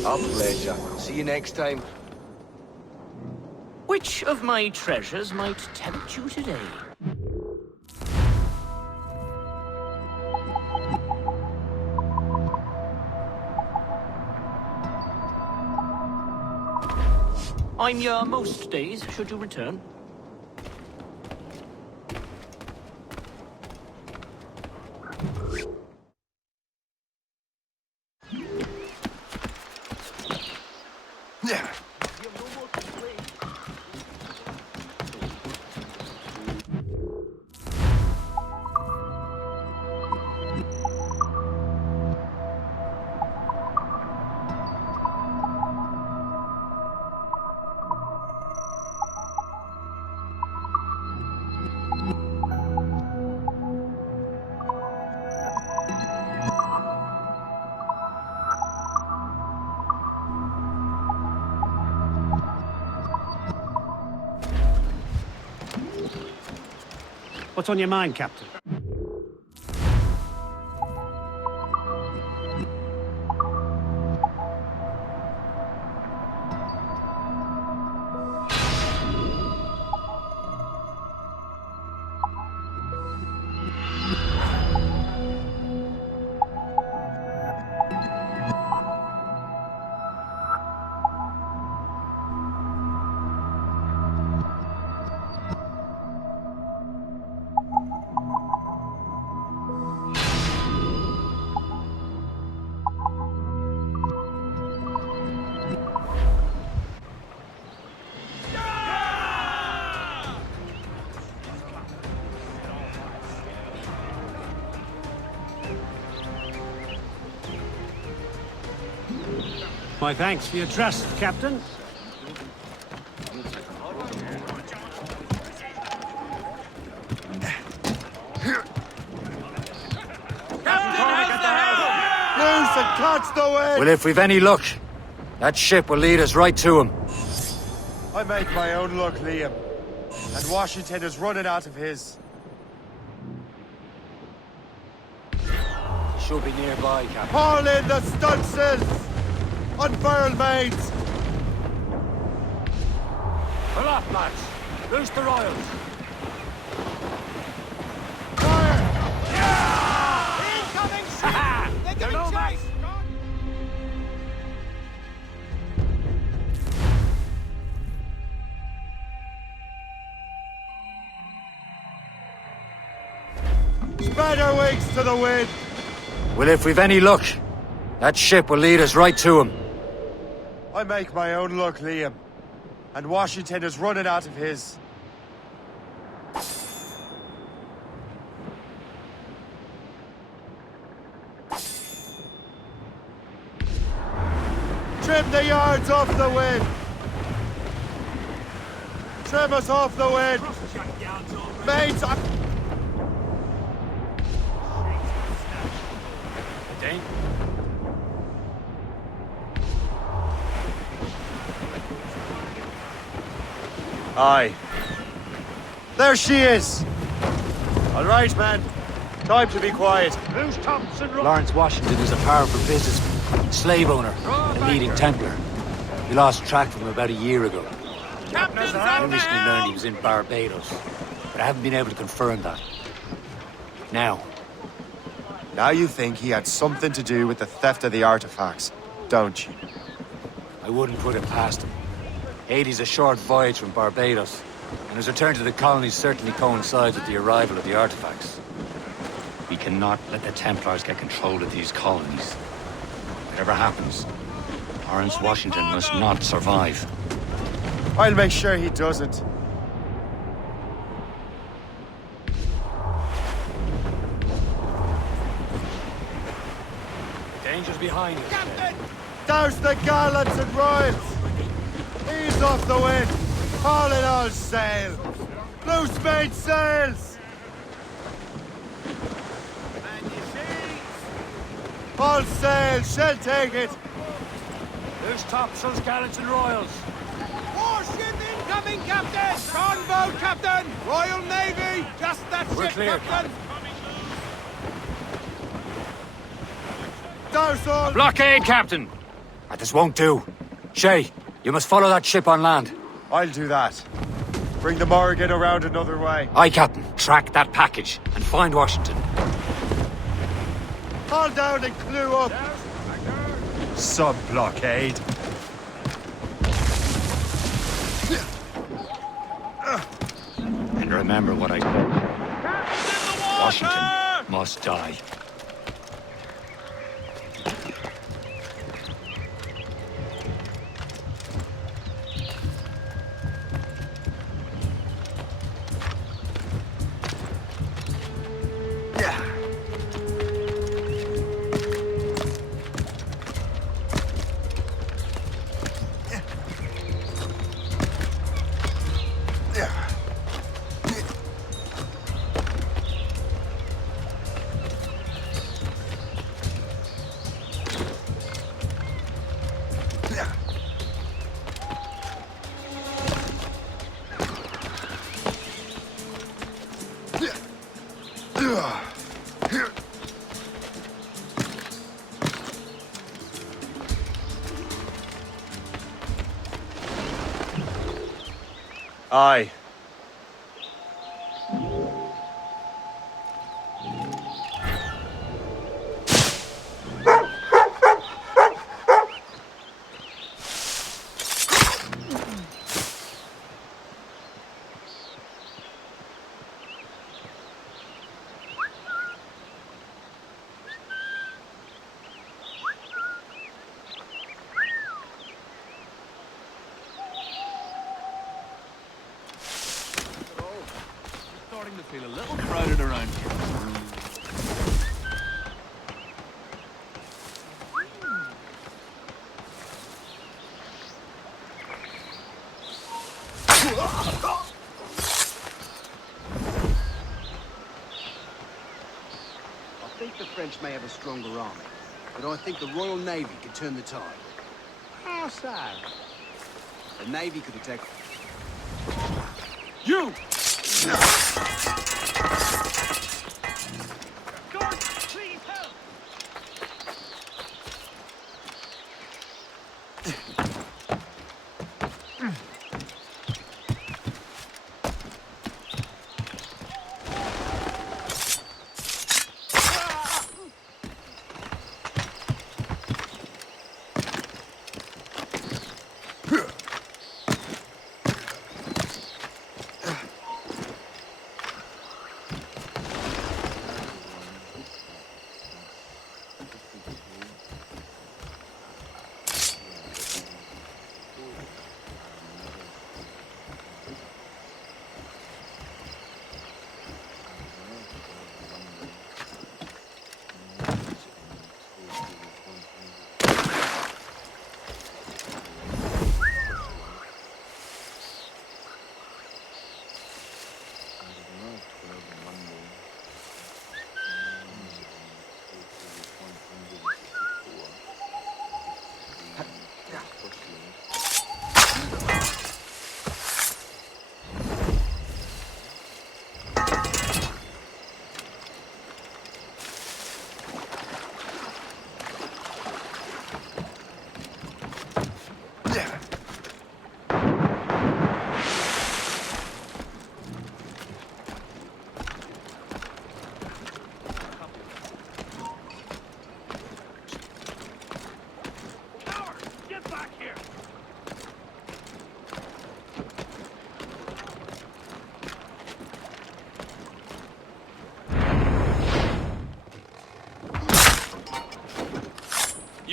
Our pleasure. See you next time. Which of my treasures might tempt you today? I'm here most days, should you return. What's on your mind, Captain? My thanks for your trust, Captain. Loose and catch the wind! Well, if we've any luck, that ship will lead us right to him. I make my own luck, Liam. And Washington is running out of his. Should be nearby, Captain. Haul in the stunsails! Unfurl mains! Pull up, lads! Loose the royals! Incoming ship! They're no chase! Spread our wings to the wind! Well, if we've any luck, that ship will lead us right to him. I make my own luck, Liam. And Washington is running out of his. Trim the yards off the wind! Trim us off the wind! Mates, Dane? Aye. There she is! All right, man. Time to be quiet. Who's Thompson? Lawrence Washington is a powerful businessman, slave owner, a leading Templar. We lost track of him about a year ago. I recently learned he was in Barbados, but I haven't been able to confirm that. Now You think he had something to do with the theft of the artifacts, don't you? I wouldn't put it past him. Haiti's a short voyage from Barbados, and his return to the colonies certainly coincides with the arrival of the artifacts. We cannot let the Templars get control of these colonies. Whatever happens, Lawrence Washington must not survive. I'll make sure he doesn't. Danger's behind us. Captain! Douse the gallants and royals! Ease off the wind! Haul in all sail! Loose made sails! All sail! Shall take it! Loose topsails, gallants and royals. Warship incoming, Captain! Gunboat, Captain! Royal Navy! Just that We're ship, clear, Captain! Douse all! Blockade, Captain! This won't do. Shay, you must follow that ship on land. I'll do that. Bring the Morrigan around another way. Aye, Captain. Track that package and find Washington. Haul down and clue up! Sub-blockade. And remember what I said. Washington must die. Aye. Starting to feel a little crowded around here. I think the French may have a stronger army, but I think the Royal Navy could turn the tide. How so? The Navy could attack... You! Guards, please help!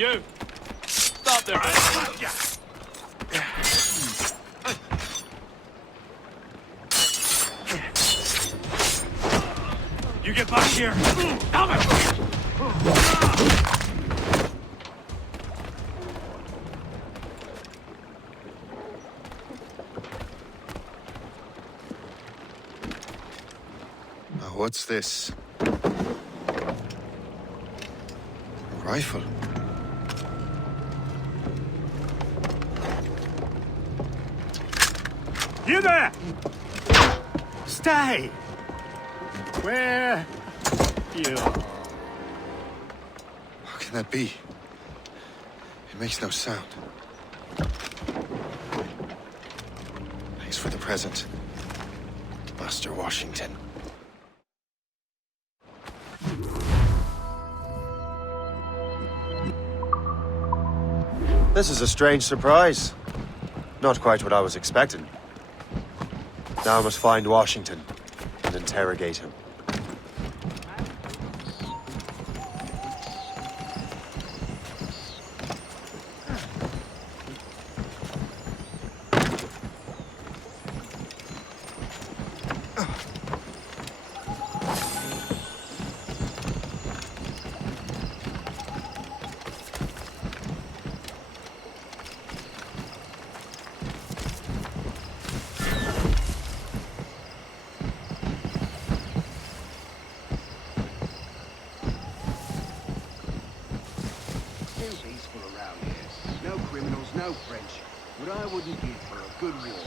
You! Stop there! You get back here! Damn it! What's this? A rifle? You there! Stay! Where you? How can that be? It makes no sound. Thanks for the present, Master Washington. This is a strange surprise. Not quite what I was expecting. Now I must find Washington and interrogate him. No French. What I wouldn't give for a good war.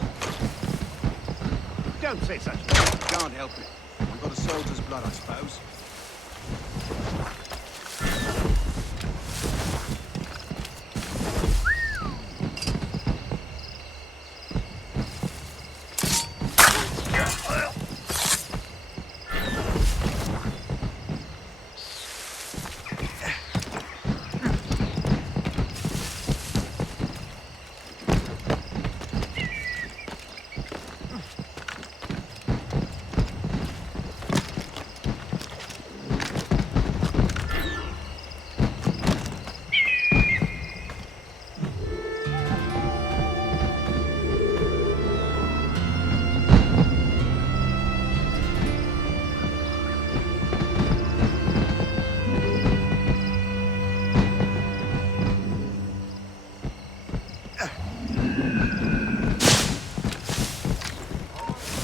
Don't say such things. Can't help it. We've got a soldier's blood, I suppose.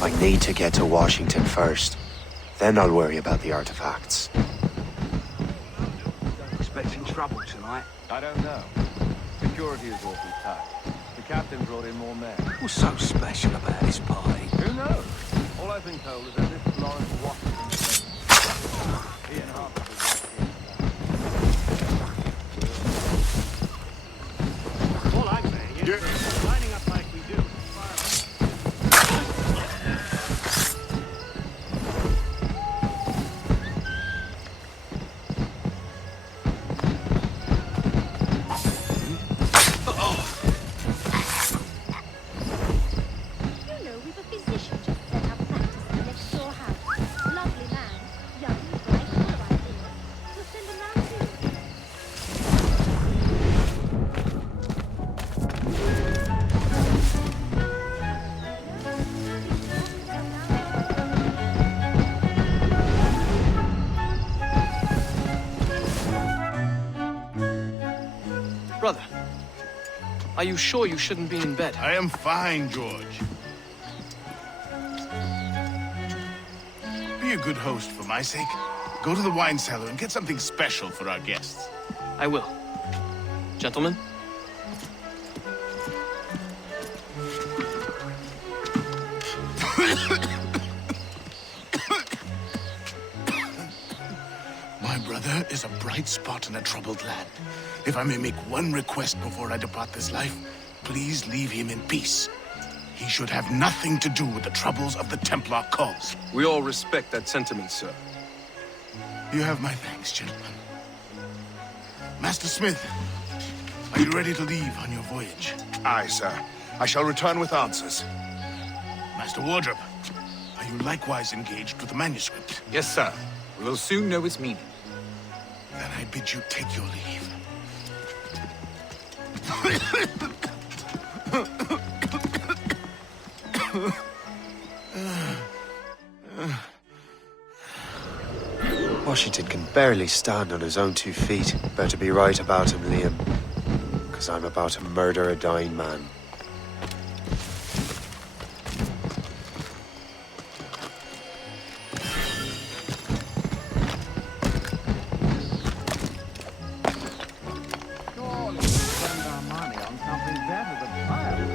I need to get to Washington first. Then I'll worry about the artifacts. Expecting trouble tonight? I don't know. Security is awfully tight. The captain brought in more men. What's so special about this party? Who knows? All I've been told is that this Lawrence Washington is he and half of the All I'm saying is lining up like we do. Brother, are you sure you shouldn't be in bed? I am fine, George. Be a good host for my sake. Go to the wine cellar and get something special for our guests. I will. Gentlemen? My brother is a bright spot in a troubled land. If I may make one request before I depart this life, please leave him in peace. He should have nothing to do with the troubles of the Templar cause. We all respect that sentiment, sir. You have my thanks, gentlemen. Master Smith, are you ready to leave on your voyage? Aye, sir. I shall return with answers. Master Wardrop, are you likewise engaged with the manuscript? Yes, sir. We will soon know its meaning. Then I bid you take your leave. Washington can barely stand on his own 2 feet. Better be right about him, Liam. Because I'm about to murder a dying man. Surely spend our money on something better than fire.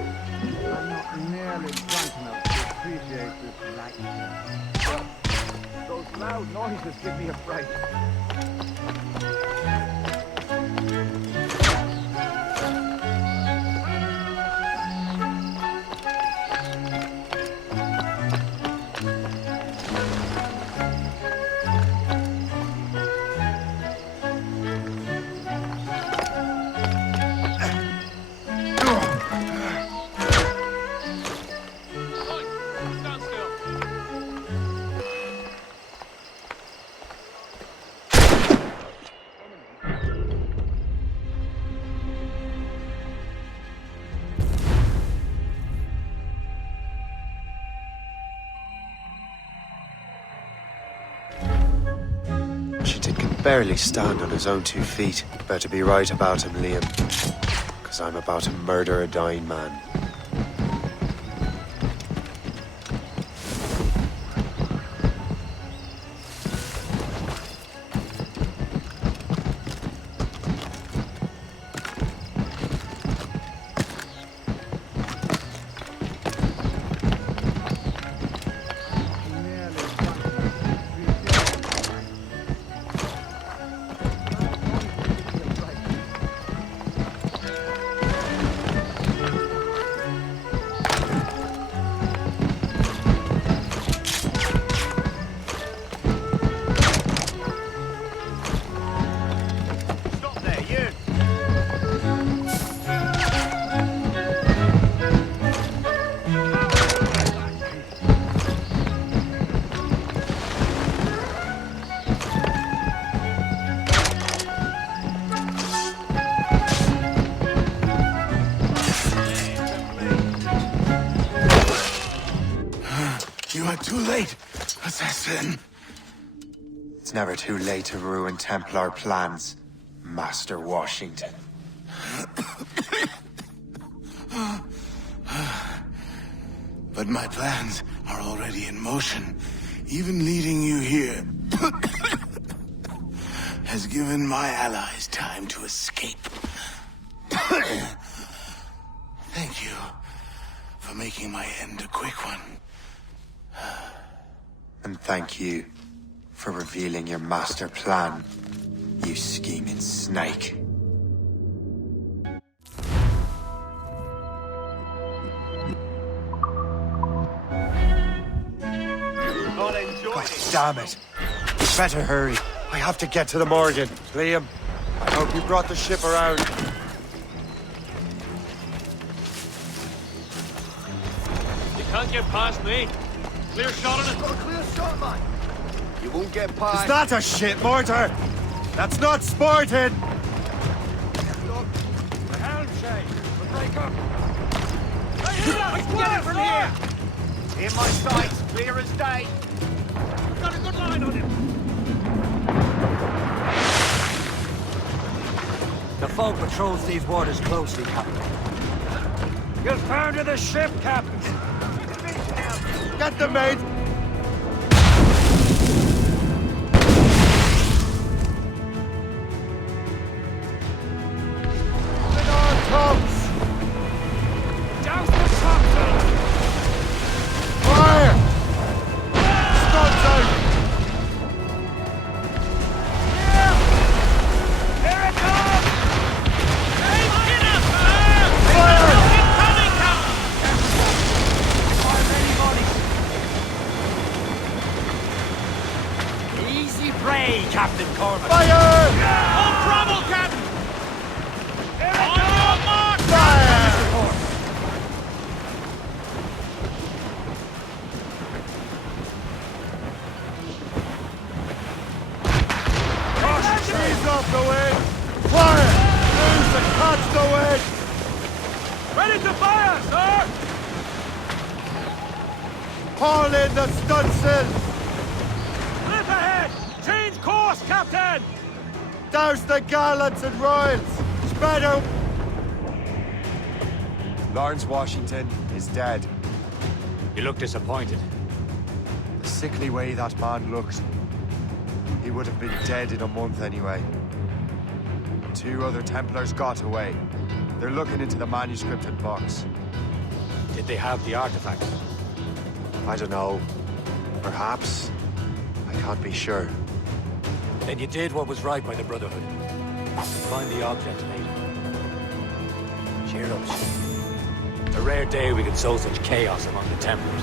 I'm not nearly drunk enough to appreciate this lightness. Those loud noises give me a fright. Washington can barely stand on his own 2 feet. Better be right about him, Liam. Because I'm about to murder a dying man. You are too late, assassin. It's never too late to ruin Templar plans, Master Washington. But my plans are already in motion. Even leading you here has given my allies time to escape. Thank you for making my end a quick one. And thank you for revealing your master plan, you scheming snake. God damn it. Better hurry. I have to get to the Morgan. Liam, I hope you brought the ship around. You can't get past me. Clear shot on it. Got a clear shot, man. You won't get past. Is that a shit mortar? That's not sporting! Look, the helm, Shay. We'll break up. Let's get it from here. In my sights, clear as day. We've got a good line on him. The foe patrols these waters closely, Captain. You'll founder the ship, Captain. Get them, mate! With our tops! Douse the topsail! Fire! Studs out! Here it comes! Hey, get up! Fire! Incoming, Captain! Fire anybody! Easy prey, Captain Cormac. Fire! No trouble, Captain! Here it On your mark! Fire! Caution, Trees off the way! Fire! Lose the catch the way! Fire, sir! Haul in the stunsails! Slip ahead! Change course, Captain! Douse the gallants and royals! Spread out! Lawrence Washington is dead. You look disappointed. The sickly way that man looked. He would have been dead in a month anyway. 2 other Templars got away. They're looking into the manuscripted box. Did they have the artifacts? I don't know. Perhaps. I can't be sure. Then you did what was right by the Brotherhood. Find the object later. Cheer up, Shay. It's a rare day we can sow such chaos among the Templars.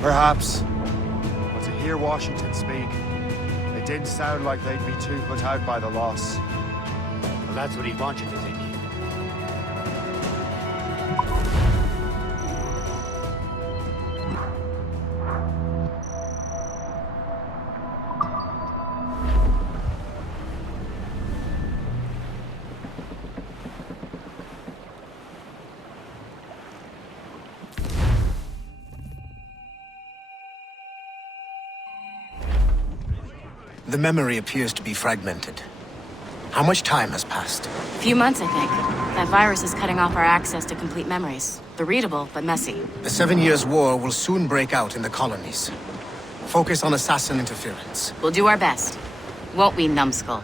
Perhaps. But to hear Washington speak, it didn't sound like they'd be too put out by the loss. Well, that's what he'd want you to think. The memory appears to be fragmented. How much time has passed? A few months, I think. That virus is cutting off our access to complete memories. They're readable, but messy. The 7 Years' War will soon break out in the colonies. Focus on assassin interference. We'll do our best. Won't we, numbskull?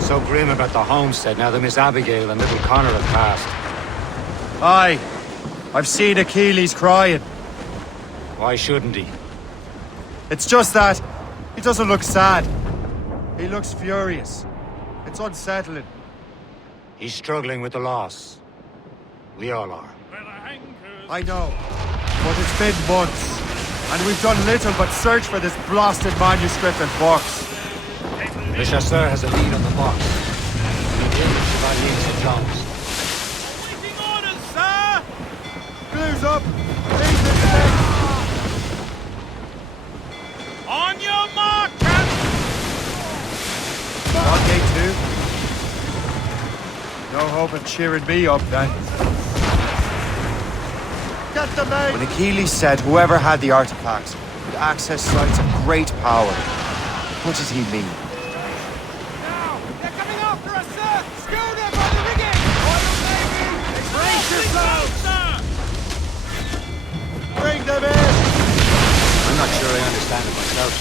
So grim about the homestead now that Miss Abigail and little Connor have passed. Aye. I've seen Achilles crying. Why shouldn't he? It's just that he doesn't look sad. He looks furious. It's unsettling. He's struggling with the loss. We all are. I know. But it's been months. And we've done little but search for this blasted manuscript and box. Le Chasseur has a lead on the box. The Chevalier St. John's. Waiting orders, sir! Blue's up! He's in next! On your mark, Captain! On gate 2. No hope of cheering me up then. Get the main! When Achilles said whoever had the artifacts would access sites of great power, what did he mean? Now! They're coming after us, sir! Schooner by the rigging! Oil Navy! Brace yourselves! Bring them in! I'm not sure I understand it myself.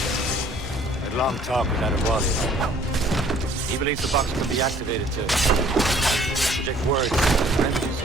I had a long talk with that was. He believes the box can be activated to project words and messages.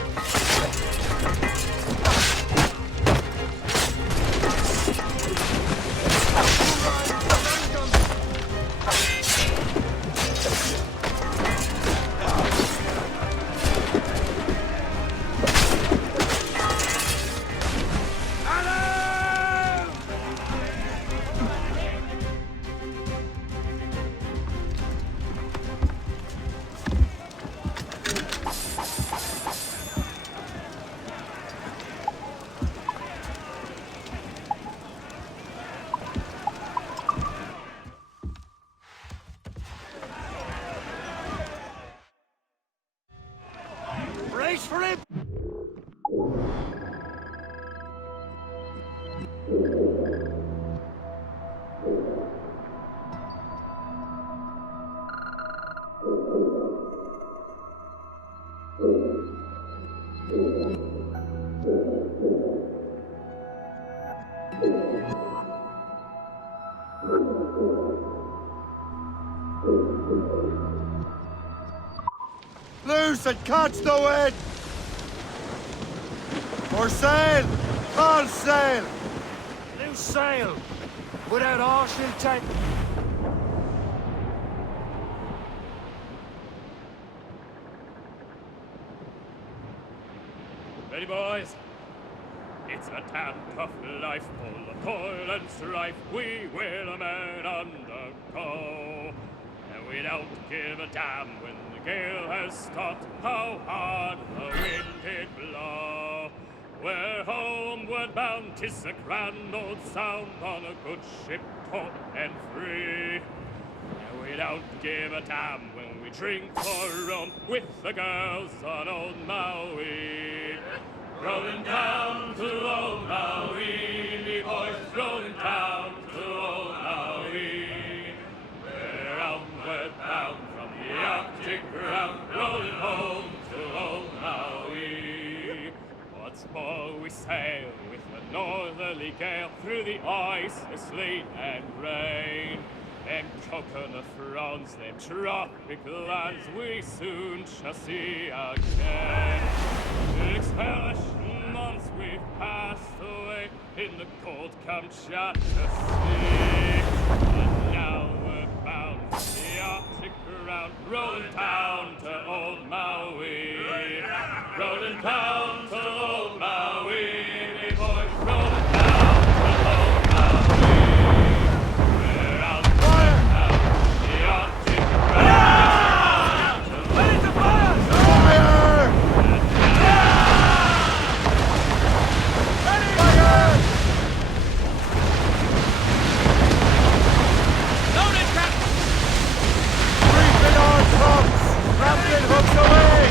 Brace for him! Loose and catch the wind! For sail! All sail! Loose sail! Without all she'll take. Ready, boys? It's a damn tough life, full of toil and strife. We will a man undergo, and we don't give a damn when the gale has stopped. How hard the wind did blow. We're homeward bound, 'tis a grand old sound on a good ship, taut and free. And we don't give a damn when we we drink our rum with the girls on old Maui. Rolling down to old Maui, me boys, rolling down to old Maui. We're outward bound from the Arctic ground, rolling home to old Maui. Once more we sail with a northerly gale through the ice, the sleet and rain. Them coconut fronds, them tropic lands we soon shall see again. 6 hellish months we've passed away in the cold Kamchatka Sea. And now we're bound for the Arctic ground, rolling down to old Maui. Rolling down to old Maui, me boys, rolling down to old Maui. We're out the Arctic ground. Ready to fire! Fire! Ready! Fire! Loaded, Captain! Reefing our tops! Grappling hooks away!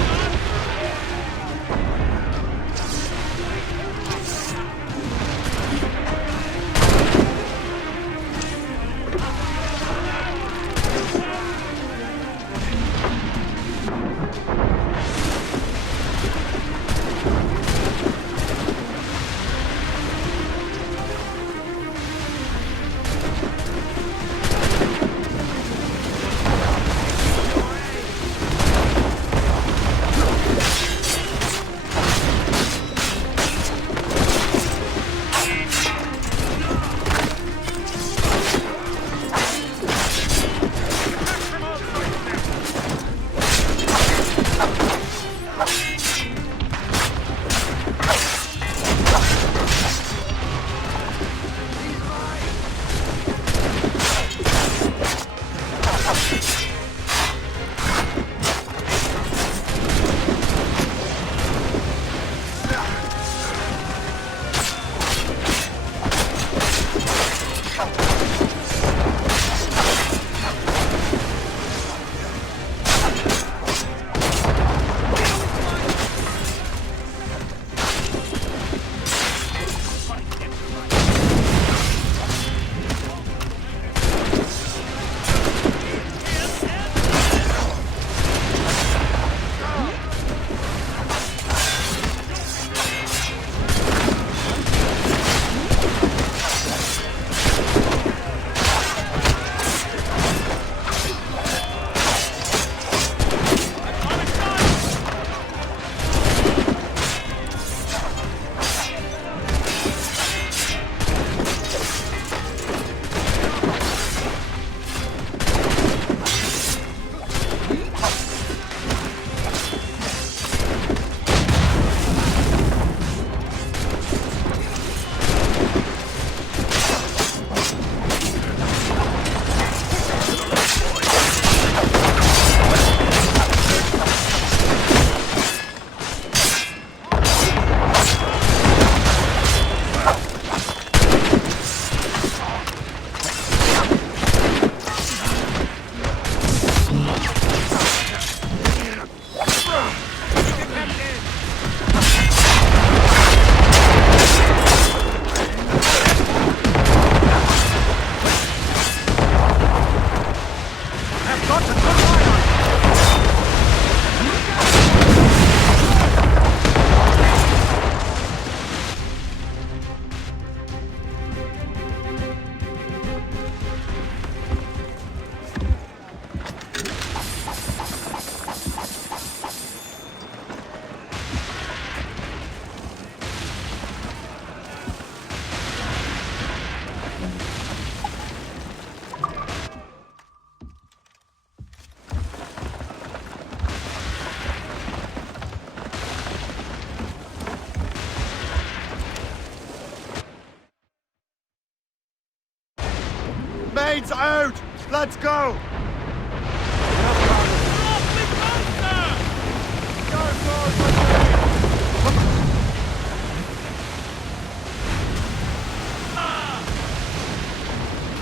Maids out! Let's go!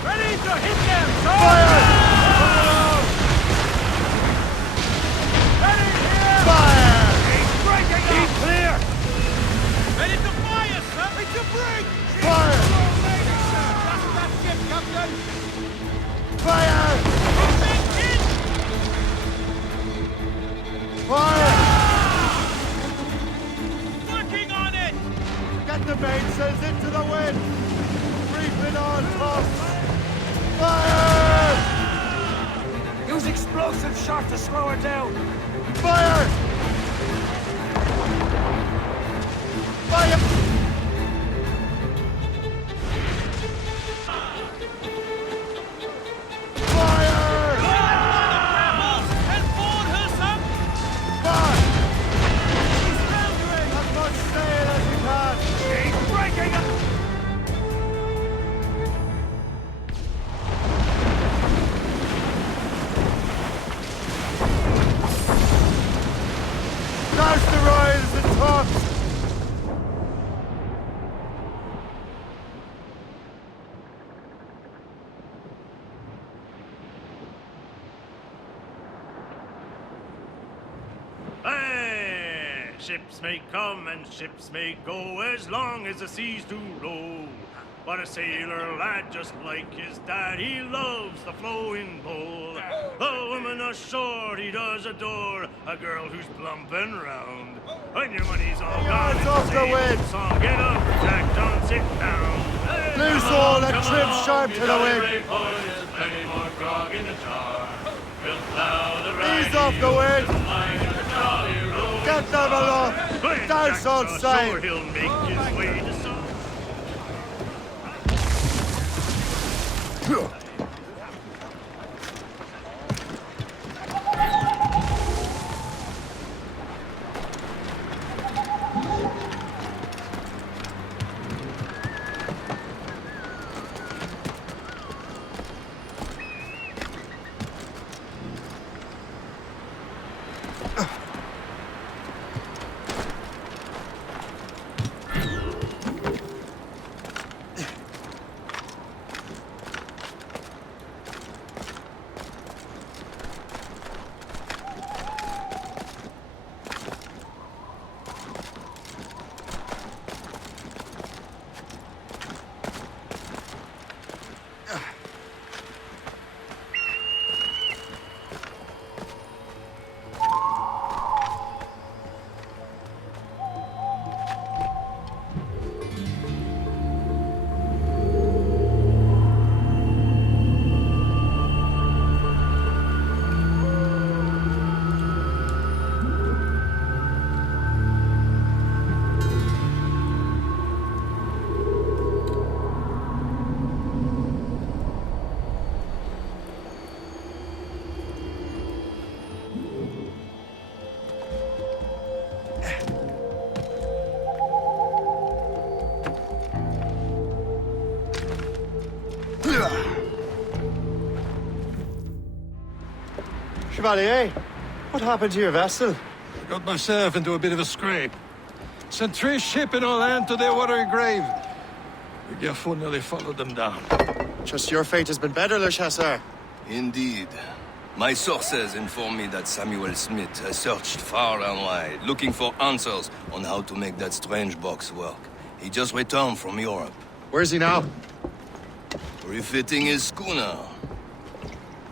Ready to hit them, sir! Fire! to brig! Fire! That's that ship, Captain! Fire! Fire! Working on it! Get the mainsails into the wind! Reefing on tops! Fire! Use explosive shot to slow her down. Fire! Fire! Douse the royals and tops! Hey! Ships may come and ships may go as long as the seas do roll. But a sailor lad, just like his dad, he loves the flowing bowl. A woman ashore he does adore, a girl who's plump and round. When your money's all gone, Yards off the wind! song, get up, Jack, don't sit down. Hey, Loose come all on, and come trim on, sharp you to the jolly wind. brave boys, there's plenty more grog in the jar. We'll plow the Ease off the wind! Get them aloft! Douse on sail! He'll make his way to some. Chevalier, what happened to your vessel? I got myself into a bit of a scrape. Sent 3 ships in all hand to their watery grave. The Gaffo nearly followed them down. Just your fate has been better, Le Chasseur. Indeed. My sources inform me that Samuel Smith has searched far and wide, looking for answers on how to make that strange box work. He just returned from Europe. Where's he now? Refitting his schooner.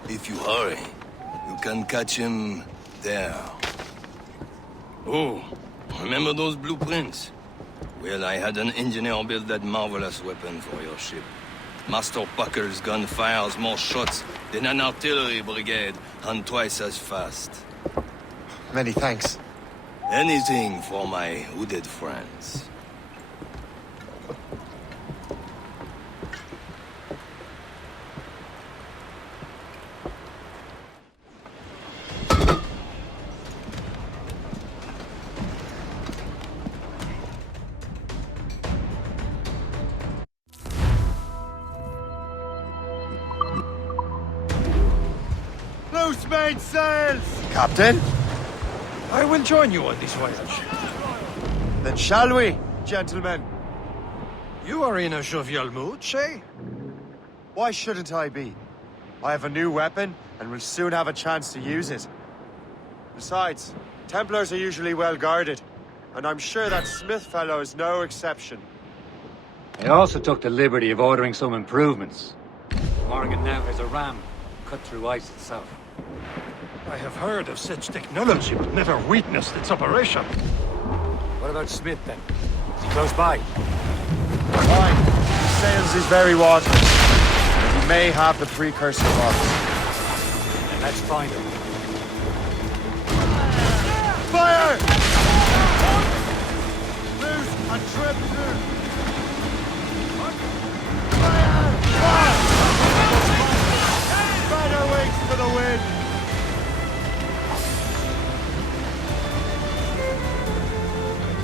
If you hurry, you can catch him there. Oh, remember those blueprints? Well, I had an engineer build that marvelous weapon for your ship. Master Pucker's gun fires more shots than an artillery brigade, and twice as fast. Many thanks. Anything for my hooded friends. Loose mainsails! Captain? I will join you on this voyage. Then shall we, gentlemen? You are in a jovial mood, Shay? Why shouldn't I be? I have a new weapon, and will soon have a chance to use it. Besides, Templars are usually well guarded, and I'm sure that Smith fellow is no exception. I also took the liberty of ordering some improvements. Morgan now has a ram cut through ice itself. I have heard of such technology, but never witnessed its operation. What about Smith, then? Is he close by? Fine. He sails these very waters. He may have the precursor box. Let's find him. Fire! Loose and trip through. Fire! Fire! Spread our wings to the wind.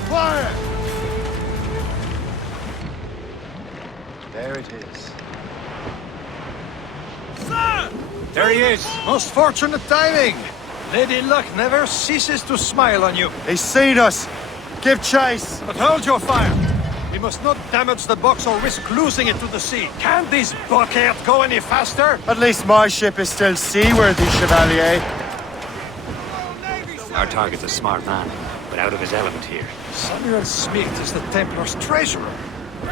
Fire! There it is. Sir! There he is! Most fortunate timing! Lady Luck never ceases to smile on you. He's seen us! Give chase! But hold your fire! We must not damage the box or risk losing it to the sea. Can't this bucket go any faster? At least my ship is still seaworthy, Chevalier. Our target's a smart man, but out of his element here. Samuel Smith is the Templar's treasurer.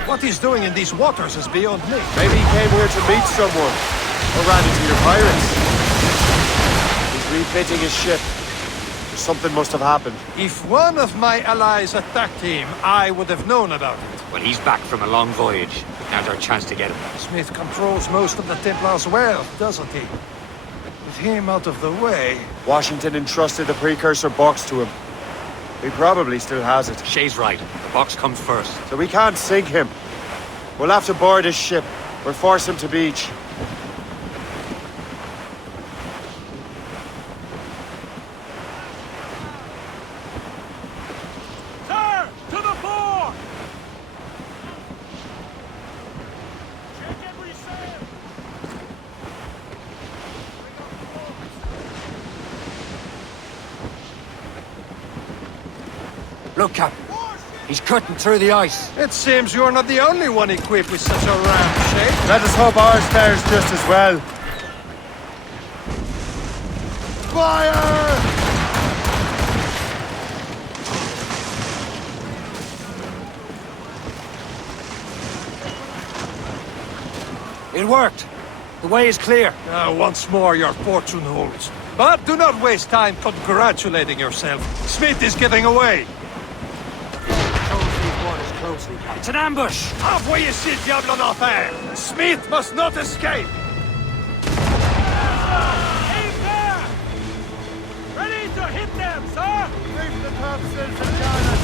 What he's doing in these waters is beyond me. Maybe he came here to meet someone. Or ran into your pirates. He's refitting his ship. Something must have happened. If one of my allies attacked him, I would have known about it. But he's back from a long voyage. Now's our chance to get him. Smith controls most of the Templars' wealth, doesn't he? With him out of the way... Washington entrusted the precursor box to him. He probably still has it. Shay's right. The box comes first. So we can't sink him. We'll have to board his ship, or force him to beach. Sir! To the fore! Check every sail! Look, Captain. He's cutting through the ice. It seems you're not the only one equipped with such a ram, Shay. Let us hope ours fares just as well. Fire! It worked. The way is clear. Once more your fortune holds. But do not waste time congratulating yourself. Smith is giving away. Closely, Captain. It's an ambush! Envoyez ce diable en enfer! Smith must not escape! Aim there! Ready to hit them, sir! Reef the topsails and gunners!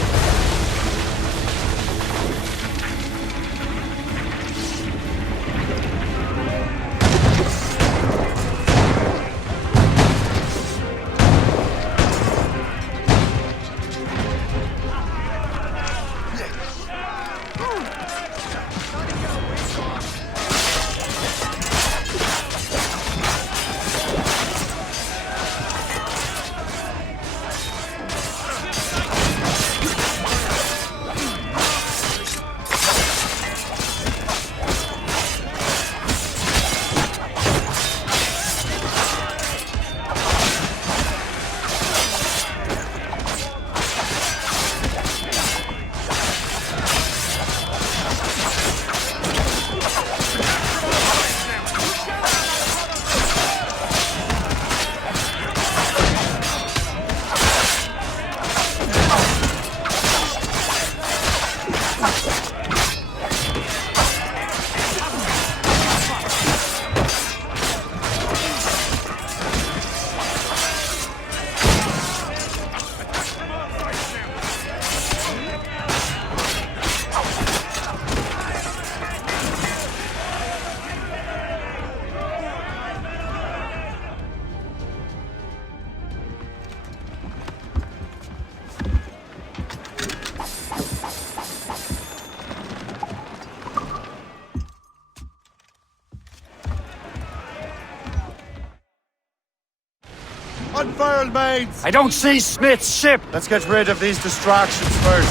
Unfurled, mates! I don't see Smith's ship! Let's get rid of these distractions first.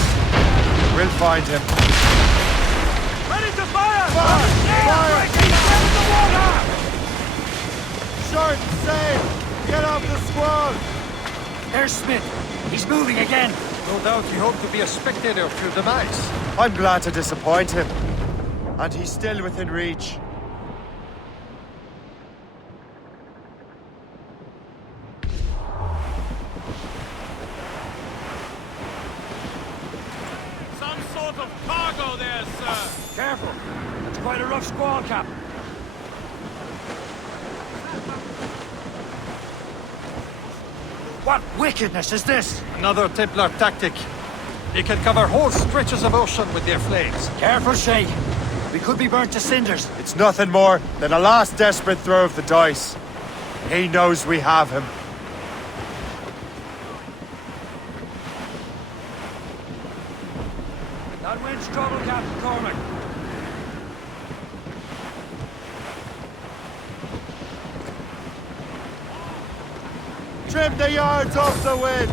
We'll find him. Ready to fire! Fire! Fire! Breaking the water! Short and safe! Get off the squall! There's Smith. He's moving again. No doubt he hoped to be a spectator to your demise. I'm glad to disappoint him. And he's still within reach. Some sort of cargo there, sir. Careful. That's quite a rough squall, Cap. What wickedness is this? Another Templar tactic. They can cover whole stretches of ocean with their flames. Careful, Shay. We could be burnt to cinders. It's nothing more than a last desperate throw of the dice. He knows we have him. That wind's trouble, Captain Cormac. Trim the yards off the wind!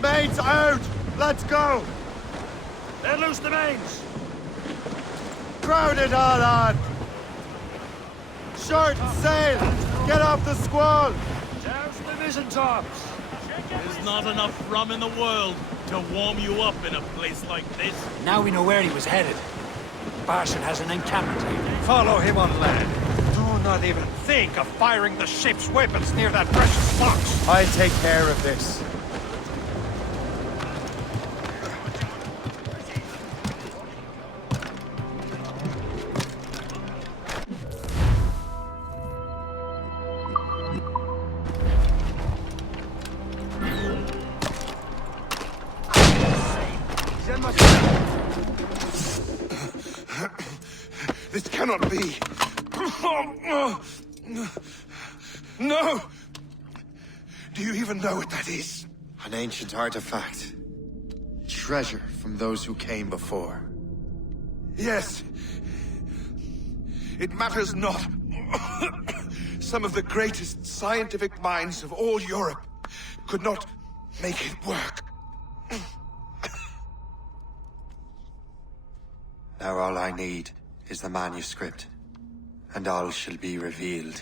Mains out! Let's go! Let loose the mains! Crowd it all on! Short sail! Get off the squall! Douse the mizzen tops! There's not enough rum in the world to warm you up in a place like this. Now we know where he was headed. Barson has an encampment here. Follow him on land. Do not even think of firing the ship's weapons near that precious box. I'll take care of this. This cannot be. No! Do you even know what that is? An ancient artifact. Treasure from those who came before. Yes. It matters not. Some of the greatest scientific minds of all Europe could not make it work. Now all I need is the manuscript, and all shall be revealed.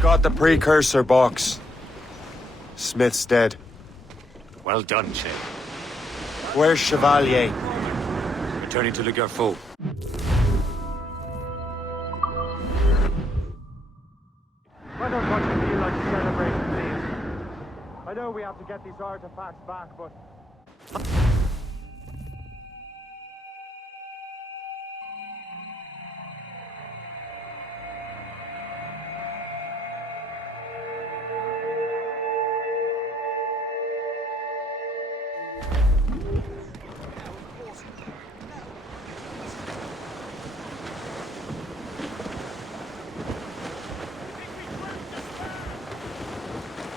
Got the precursor box. Smith's dead. Well done, Shay. Where's Chevalier? Returning to Le Garfou. I don't want to feel like celebrating, please. I know we have to get these artifacts back, but...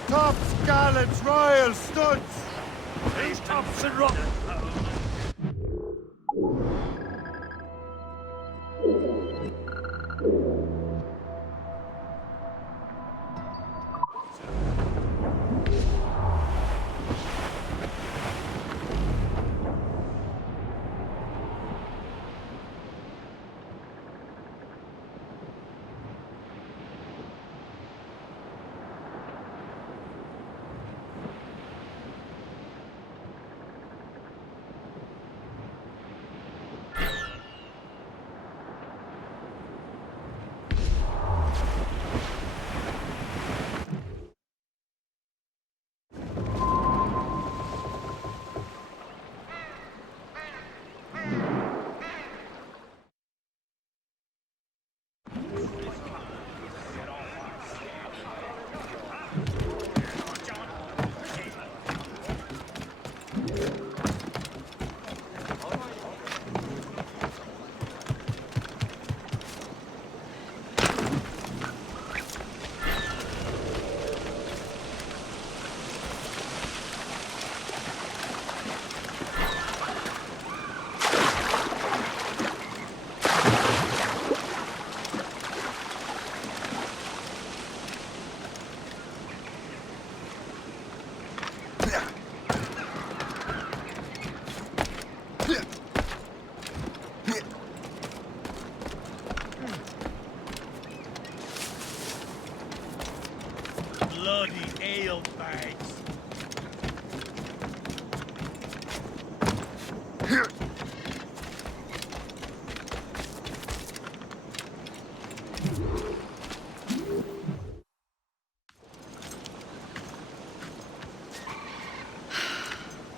Tops, gallants, royals, studs! These tops and rock.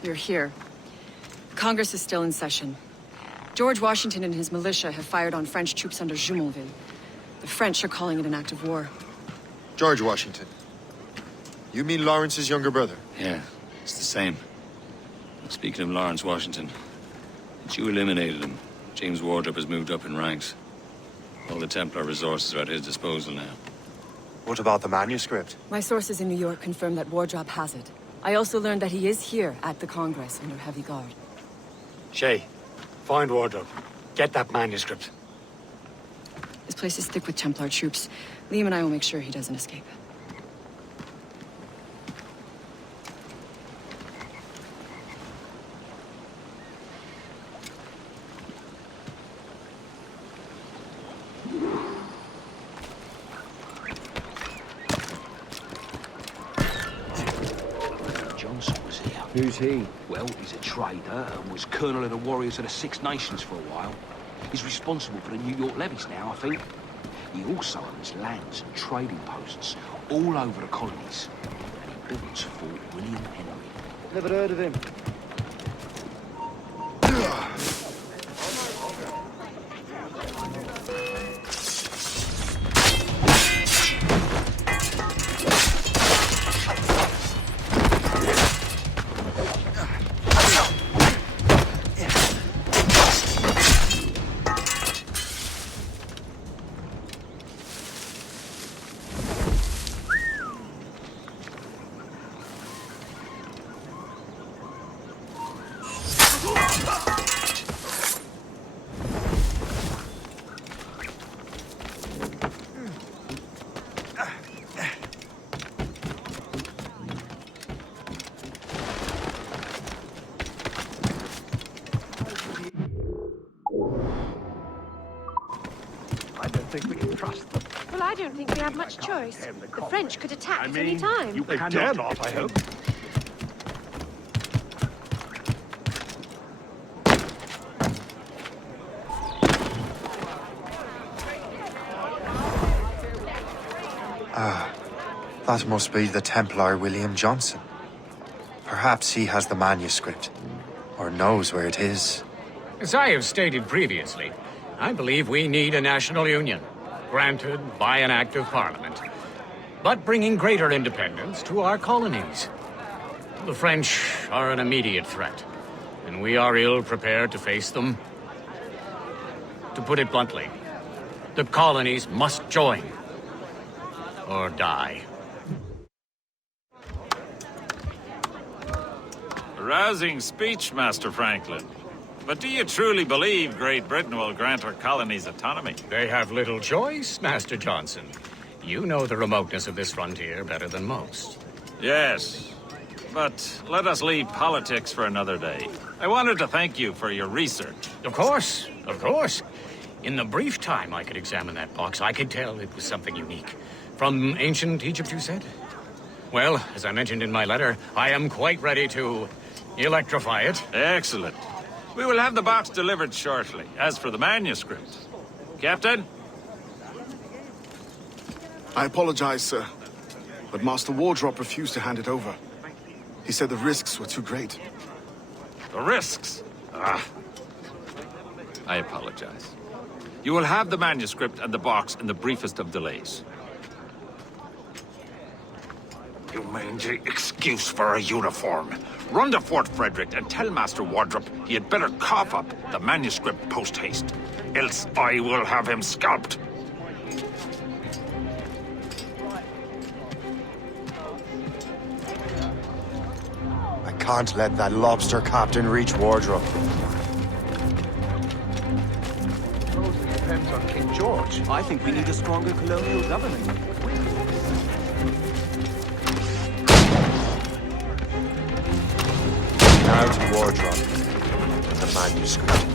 You're here. Congress is still in session. George Washington and his militia have fired on French troops under Jumonville. The French are calling it an act of war. George Washington. You mean Lawrence's younger brother? Yeah, it's the same. Speaking of Lawrence Washington, since you eliminated him, James Wardrop has moved up in ranks. All the Templar resources are at his disposal now. What about the manuscript? My sources in New York confirm that Wardrop has it. I also learned that he is here at the Congress under heavy guard. Shay, find Wardrop. Get that manuscript. This place is thick with Templar troops. Liam and I will make sure he doesn't escape. Who's he? Well, he's a trader and was colonel of the warriors of the Six Nations for a while. He's responsible for the New York levies now, I think. He also owns lands and trading posts all over the colonies. And he built Fort William Henry. Never heard of him. Well, I don't think we have much choice. The French could attack at any time. You dare not, I hope. That must be the Templar William Johnson. Perhaps he has the manuscript, or knows where it is. As I have stated previously, I believe we need a national union, granted by an act of parliament, but bringing greater independence to our colonies. The French are an immediate threat, and we are ill prepared to face them. To put it bluntly, the colonies must join, or die. A rousing speech, Master Franklin. But do you truly believe Great Britain will grant our colonies autonomy? They have little choice, Master Johnson. You know the remoteness of this frontier better than most. Yes, but let us leave politics for another day. I wanted to thank you for your research. Of course, of course. In the brief time I could examine that box, I could tell it was something unique. From ancient Egypt, you said? Well, as I mentioned in my letter, I am quite ready to electrify it. Excellent. We will have the box delivered shortly. As for the manuscript... Captain? I apologize, sir, but Master Wardrop refused to hand it over. He said the risks were too great. The risks? Ah. I apologize. You will have the manuscript and the box in the briefest of delays. You mangy excuse for a uniform. Run to Fort Frederick and tell Master Wardrop he had better cough up the manuscript post-haste. Else I will have him scalped. I can't let that lobster captain reach Wardrop. Mostly depends on King George. I think we need a stronger colonial government. Now to Wardrop and the manuscript.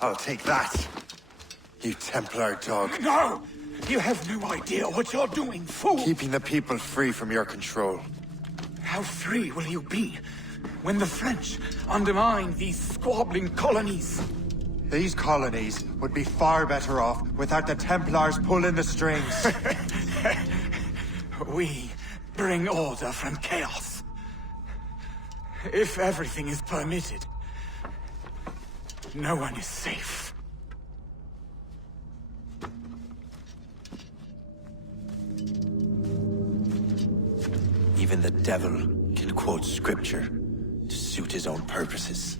I'll take that. You Templar dog. No! You have no idea what you're doing, fool! Keeping the people free from your control. How free will you be when the French undermine these squabbling colonies? These colonies would be far better off without the Templars pulling the strings. We bring order from chaos. If everything is permitted, no one is safe. Even the devil can quote scripture to suit his own purposes.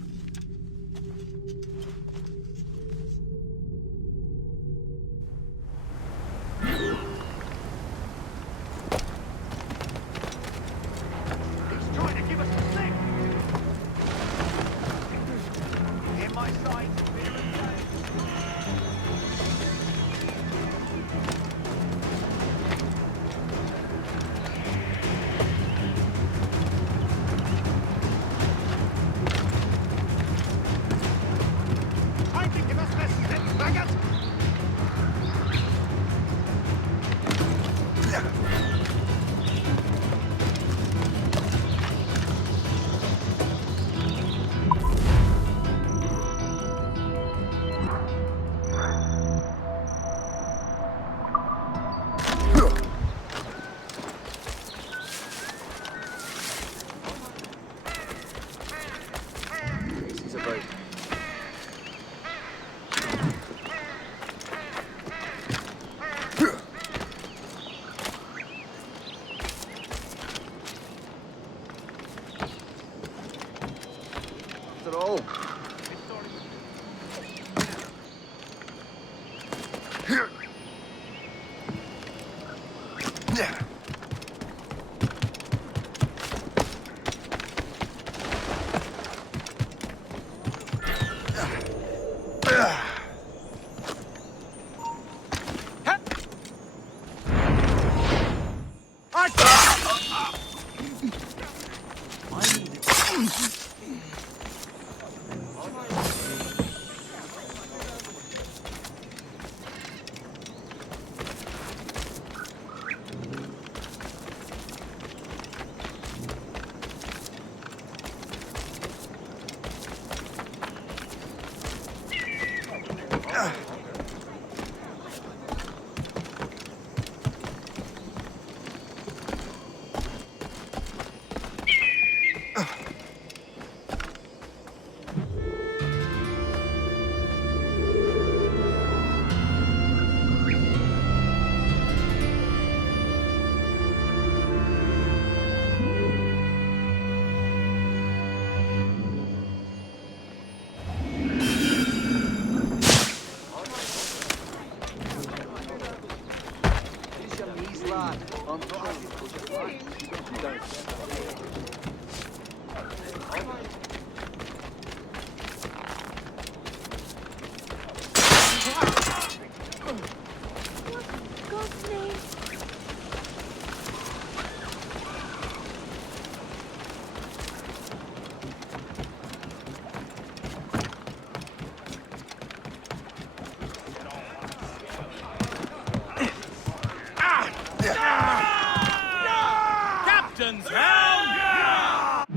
Captain's round!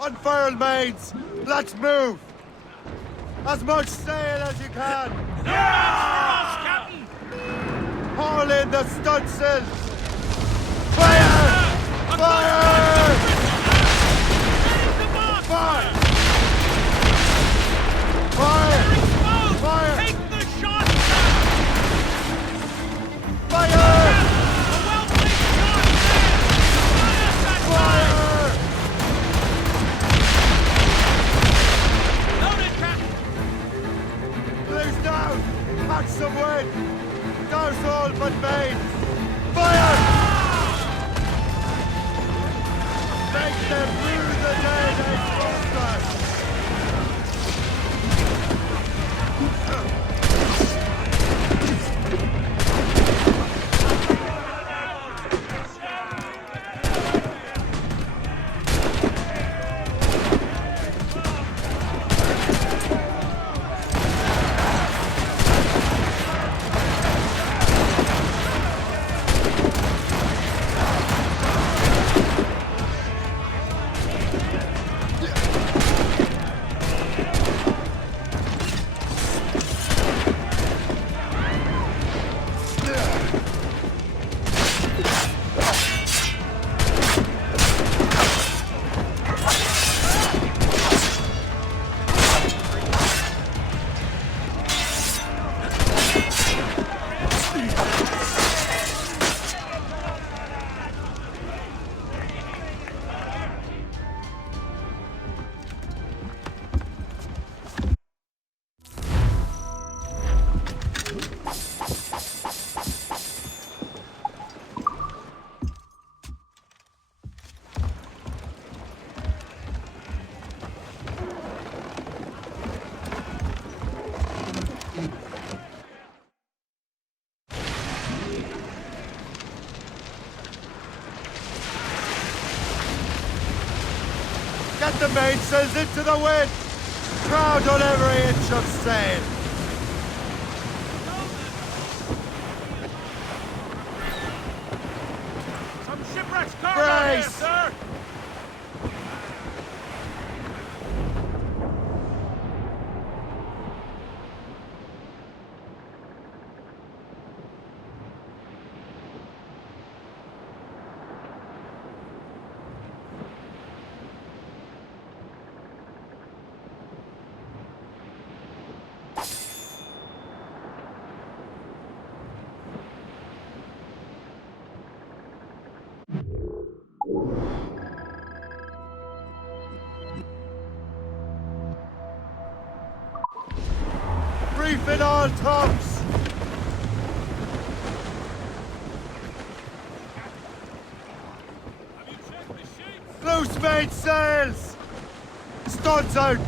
Unfurl mains! Let's move! As much sail as you can! Captain! Haul in the stunsails! Fire! Fire! Fire! Fire! Fire! Take the shot! Fire! A well-placed shot! Fire! Loaded, Captain! Blues down! Match some wind! Douse all but main! Fire! Make them rue the day they forced us! the mainsails into the wind! Crowd on every inch of sail! Some shipwrecks cargo here, sir! Reef in all tops! Loose mainsails! Studs out!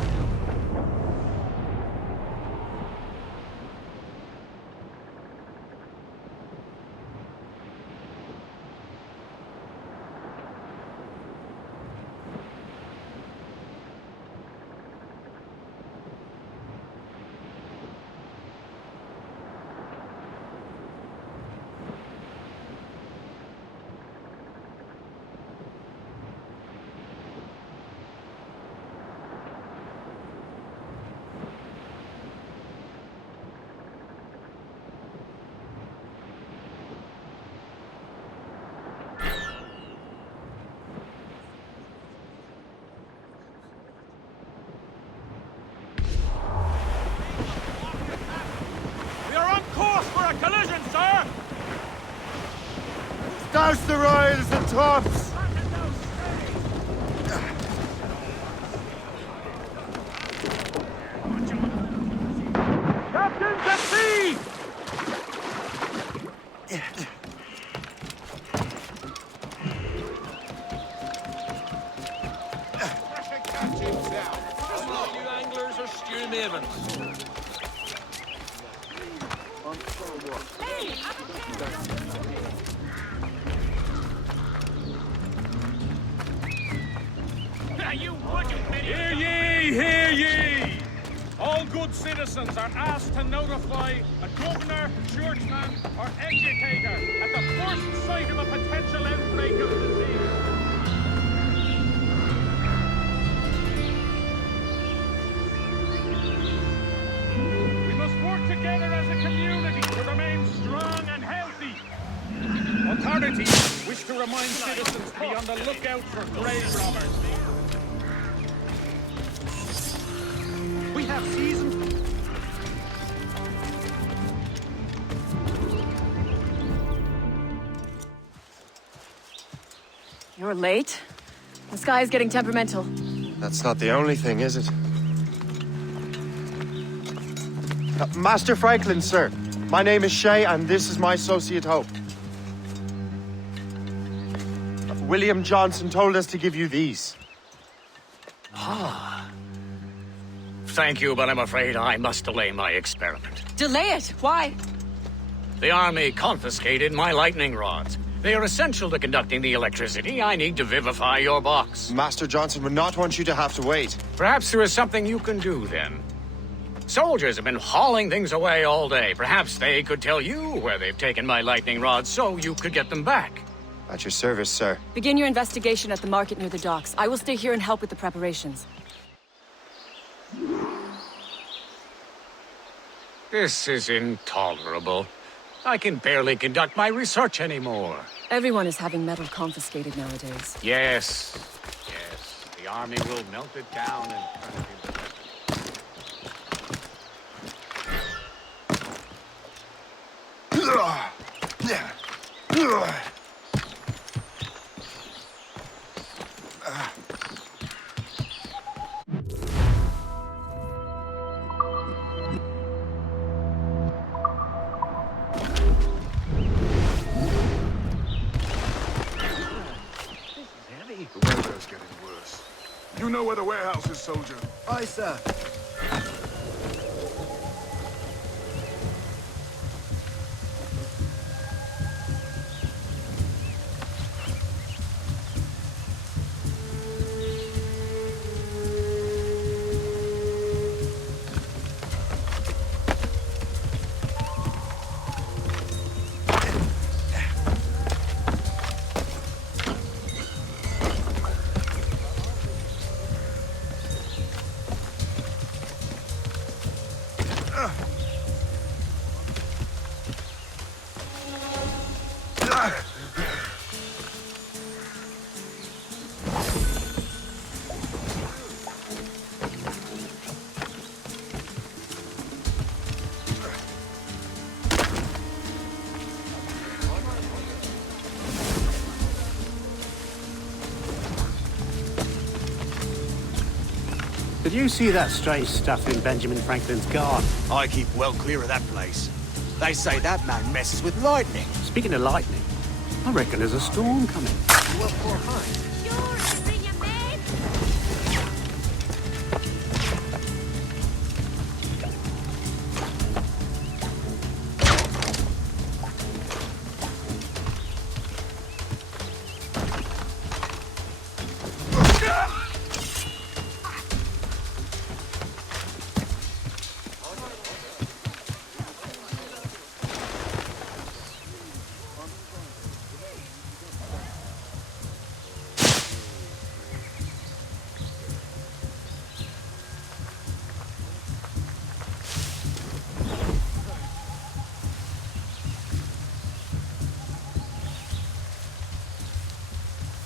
We are on course for a collision, sir! Douse the royals and tops! Captains at sea! You anglers are stew mavens. Hear ye, hear ye! All good citizens are asked to notify a governor, churchman, or educator at the first sight of a potential outbreak of disease. We must work together as a community to remain strong and healthy. Authorities wish to remind citizens to be on the lookout for grave robbers. We have seasoned... You're late. The sky is getting temperamental. That's not the only thing, is it? Master Franklin, sir. My name is Shay, and this is my associate Hope. William Johnson told us to give you these. Ah. Thank you, but I'm afraid I must delay my experiment. Delay it? Why? The army confiscated my lightning rods. They are essential to conducting the electricity I need to vivify your box. Master Johnson would not want you to have to wait. Perhaps there is something you can do, then. Soldiers have been hauling things away all day. Perhaps they could tell you where they've taken my lightning rods so you could get them back. At your service, sir. Begin your investigation at the market near the docks. I will stay here and help with the preparations. This is intolerable. I can barely conduct my research anymore. Everyone is having metal confiscated nowadays. Yes. Yes. The army will melt it down and turn it into weapons. The weather's getting worse. You know where the warehouse is, soldier? Aye, sir. Did you see that strange stuff in Benjamin Franklin's garden? I keep well clear of that place. They say that man messes with lightning. Speaking of lightning, I reckon there's a storm coming. Well, for Hines.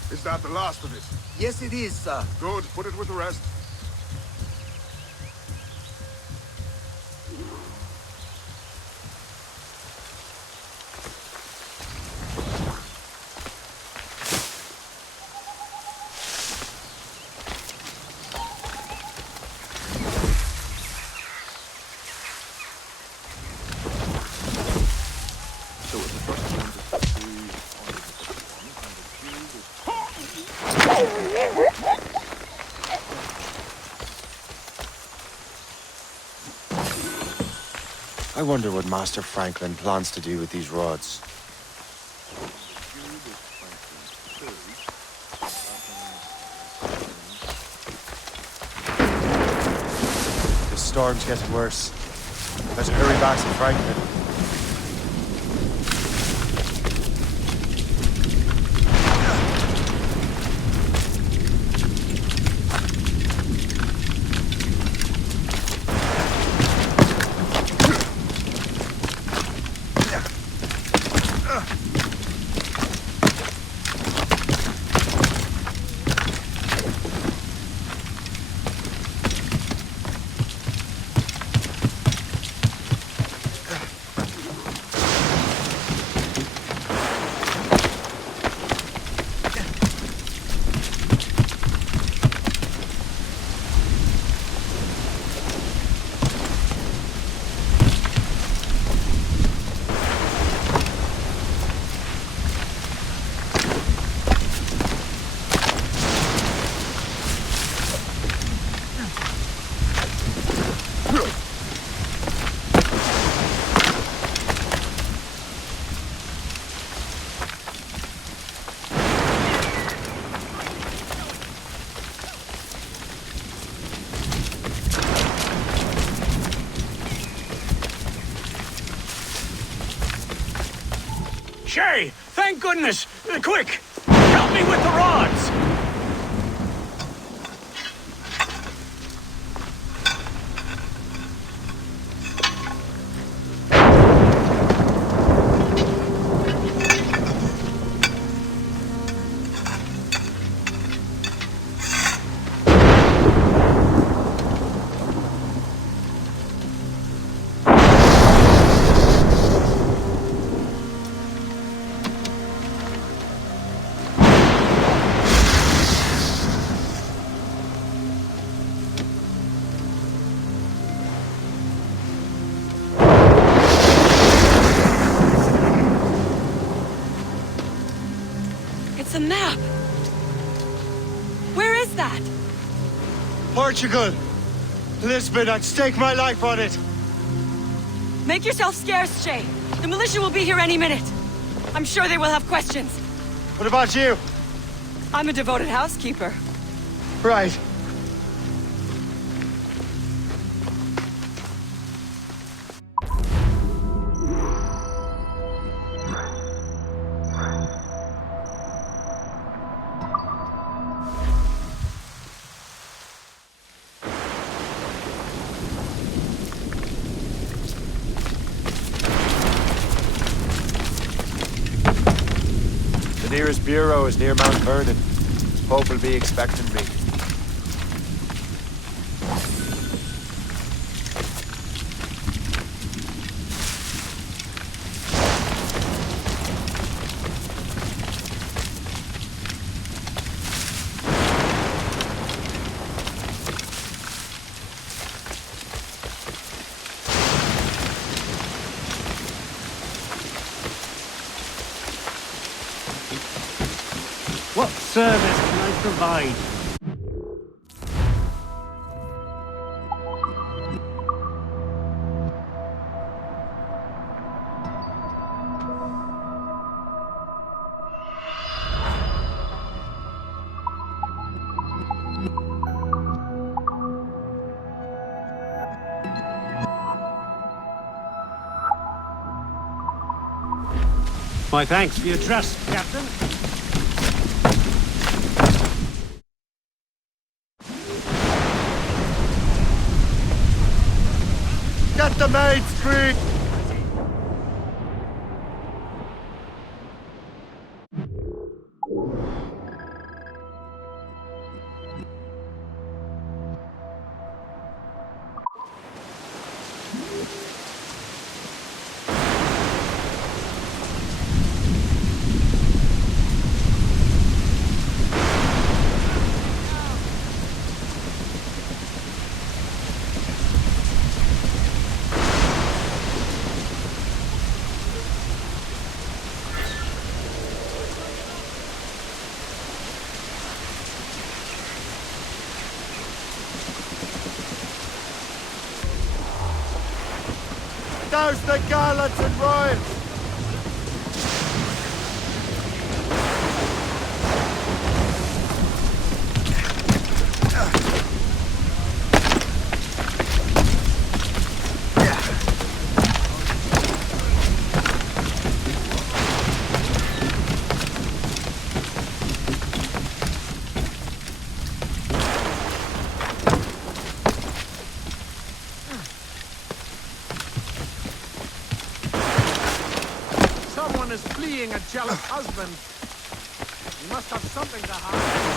Is that the last of it? Yes, it is, sir. Good. Put it with the rest. I wonder what Master Franklin plans to do with these rods. The storm's getting worse. Better hurry back to Franklin. Shay! Thank goodness! Quick! Help me with the rods! It's a map! Where is that? Portugal! Lisbon, I'd stake my life on it! Make yourself scarce, Shay. The militia will be here any minute. I'm sure they will have questions. What about you? I'm a devoted housekeeper. Right. The nearest bureau is near Mount Vernon. Pope will be expecting me. What service can I provide? My thanks for your trust, Captain. Get the main street! Douse the gallants and royals! Someone is fleeing a jealous husband. He must have something to hide.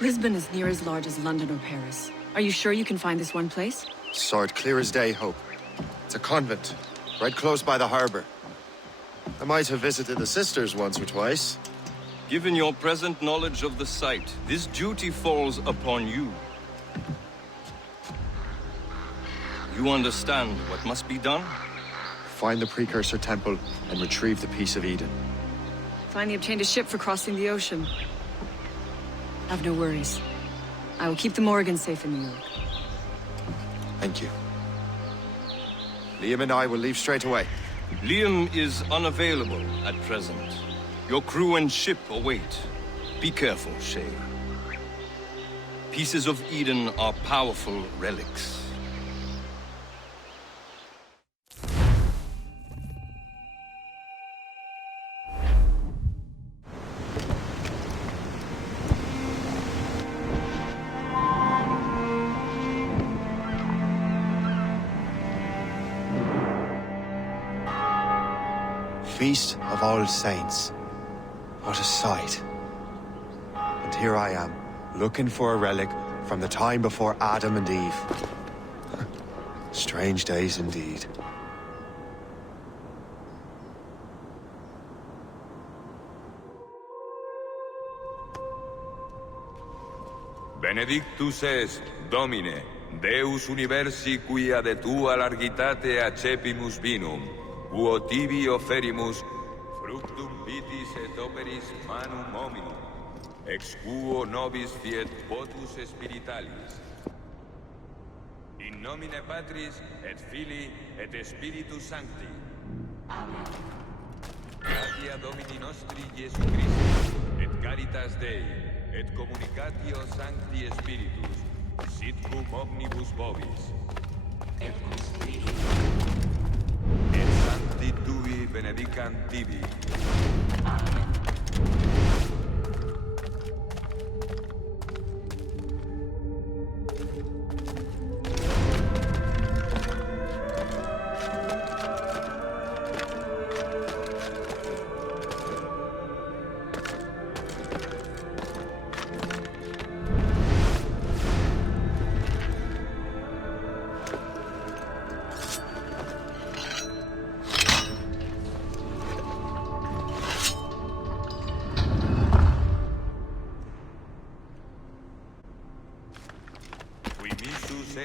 Lisbon is near as large as London or Paris. Are you sure you can find this one place? Sword clear as day, Hope. It's a convent, right close by the harbor. I might have visited the sisters once or twice. Given your present knowledge of the site, this duty falls upon you. You understand what must be done? Find the precursor temple and retrieve the Piece of Eden. Finally obtained a ship for crossing the ocean. Have no worries. I will keep the Morgans safe in New York. Thank you. Liam and I will leave straight away. Liam is unavailable at present. Your crew and ship await. Be careful, Shay. Pieces of Eden are powerful relics. Feast of All Saints. What a sight. And here I am, looking for a relic from the time before Adam and Eve. Strange days indeed. Benedictus est, Domine, Deus universi quia de tua largitate accepimus vinum, uo tibi offerimus fructum vitis et operis manum hominum, ex quo nobis fiet votus spiritualis. In nomine Patris et Filii et Spiritus Sancti. Amen. Gratia Domini nostri Iesu Christi, et caritas Dei, et communicatio Sancti Spiritus, sit cum omnibus vobis. Et cum spiritu. Et Sancti Tui benedicant tibi. Amen.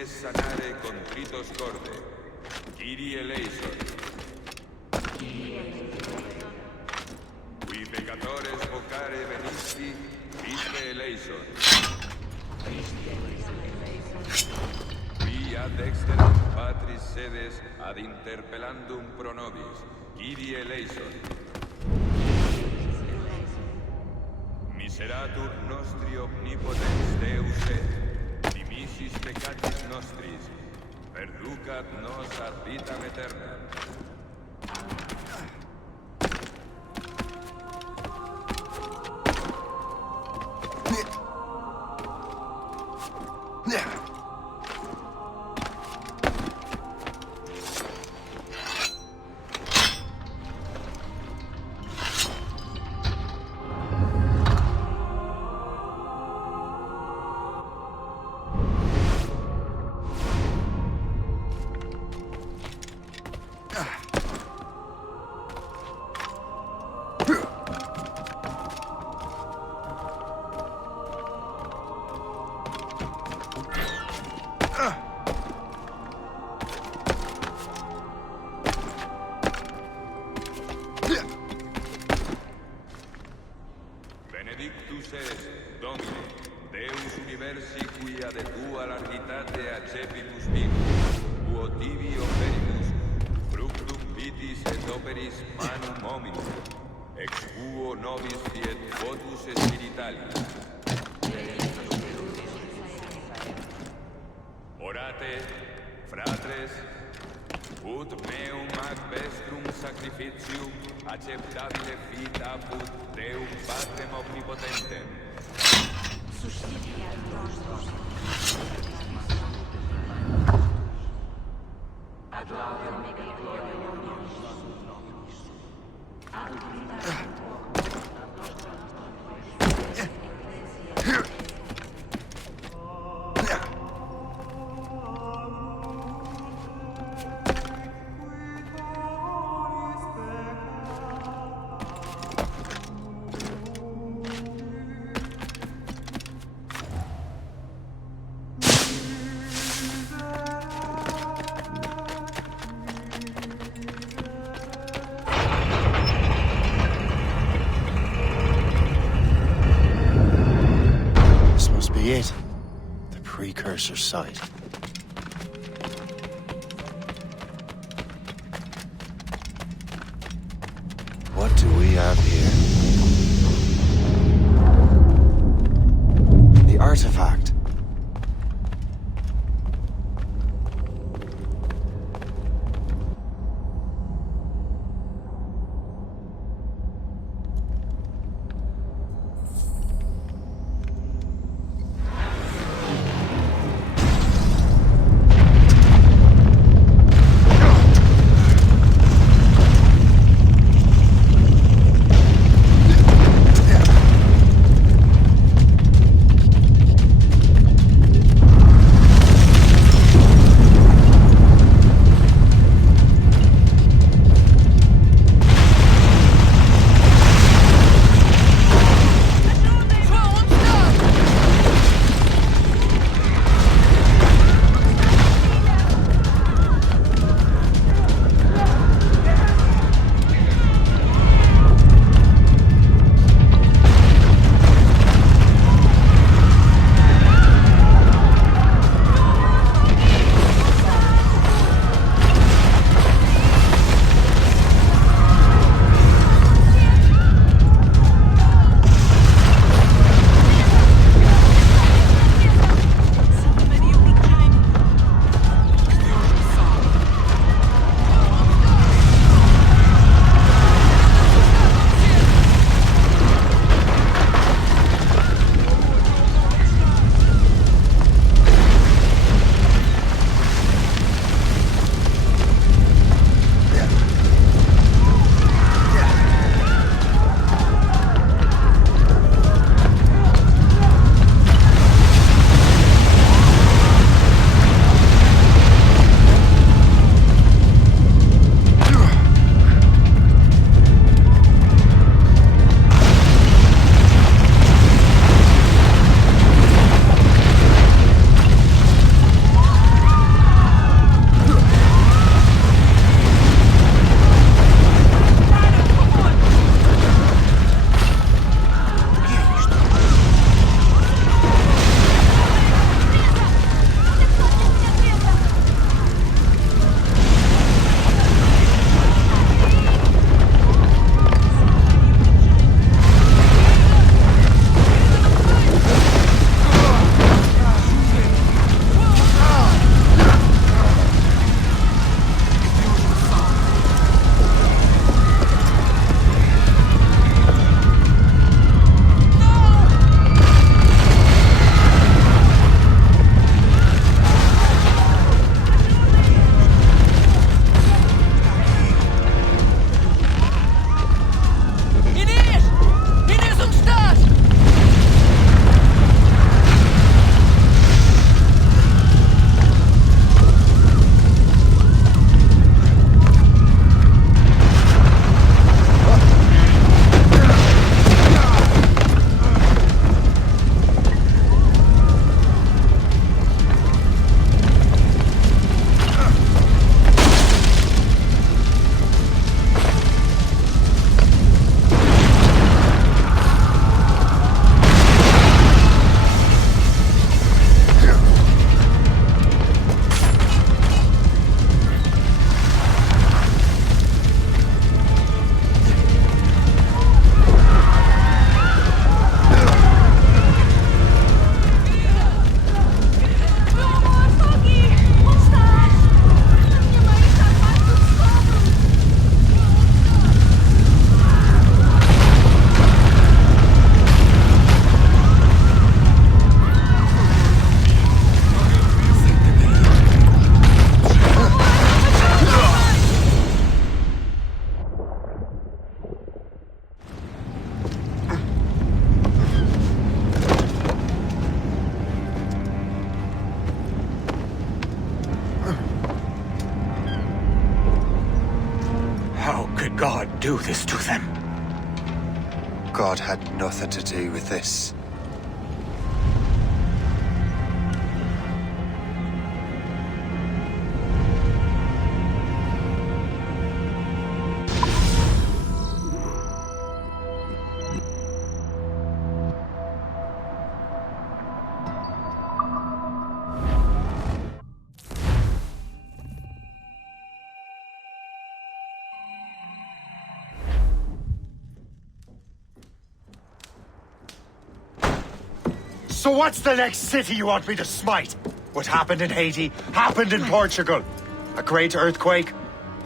sanare contritos corde. Kyrie eleison. Qui peccatores vocare venisti, Christe eleison. Qui ad exterum patris sedes ad interpellandum pro nobis, Kyrie eleison. Miseratur nostri omnipotens Deus et, dimissis peccatis nostris, perducat nos ad vitam aeternam. Benedictus es, Domine, Deus universi quia de tua largitate accepimus vimus, quo tibi oferimus, fructum vitis et operis manum hominum, ex quo nobis fiet votus spiritualis. Orate, fratres, ut meum ac vestrum sacrificium acceptabile fit apud Deum Patrem omnipotentem. It. The precursor site. What do we have here? The artifact. did God do this to them? God had nothing to do with this. So what's the next city you want me to smite? What happened in Haiti happened in Portugal. A great earthquake.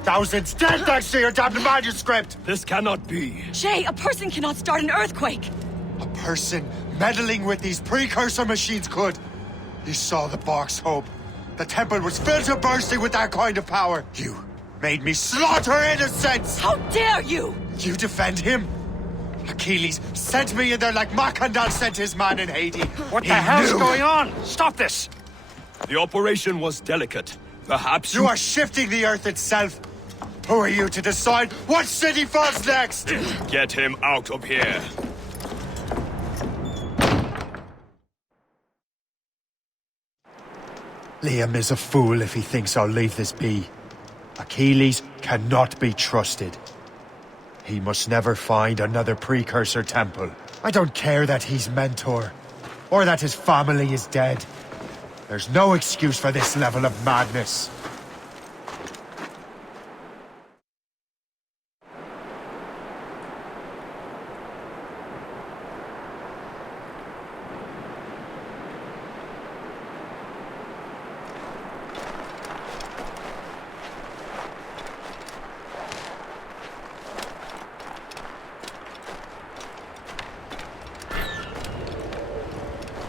Thousands dead thanks to your damned manuscript! This cannot be. Shay, a person cannot start an earthquake! A person meddling with these precursor machines could. You saw the box, Hope. The temple was filled to bursting with that kind of power. You made me slaughter innocents! How dare you! You defend him? Achilles sent me in there like Macandal sent his man in Haiti. What the hell's going on? Stop this! The operation was delicate. Perhaps you are shifting the earth itself. Who are you to decide what city falls next? Get him out of here. Liam is a fool if he thinks I'll leave this be. Achilles cannot be trusted. He must never find another precursor temple. I don't care that he's mentor, or that his family is dead. There's no excuse for this level of madness.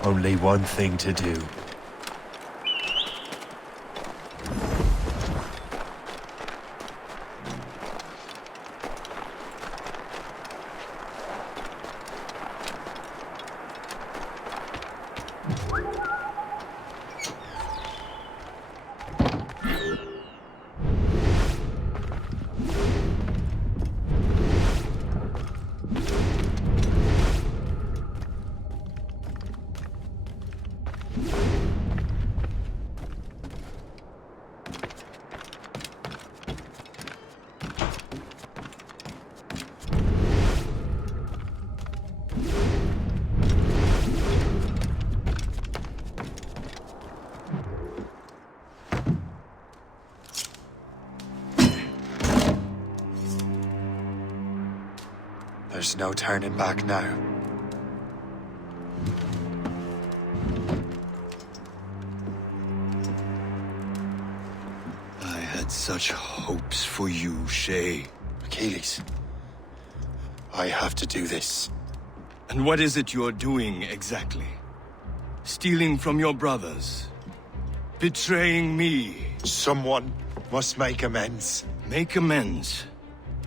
Only one thing to do. There's no turning back now. I had such hopes for you, Shay. Achilles, I have to do this. And what is it you're doing exactly? Stealing from your brothers? Betraying me? Someone must make amends. Make amends?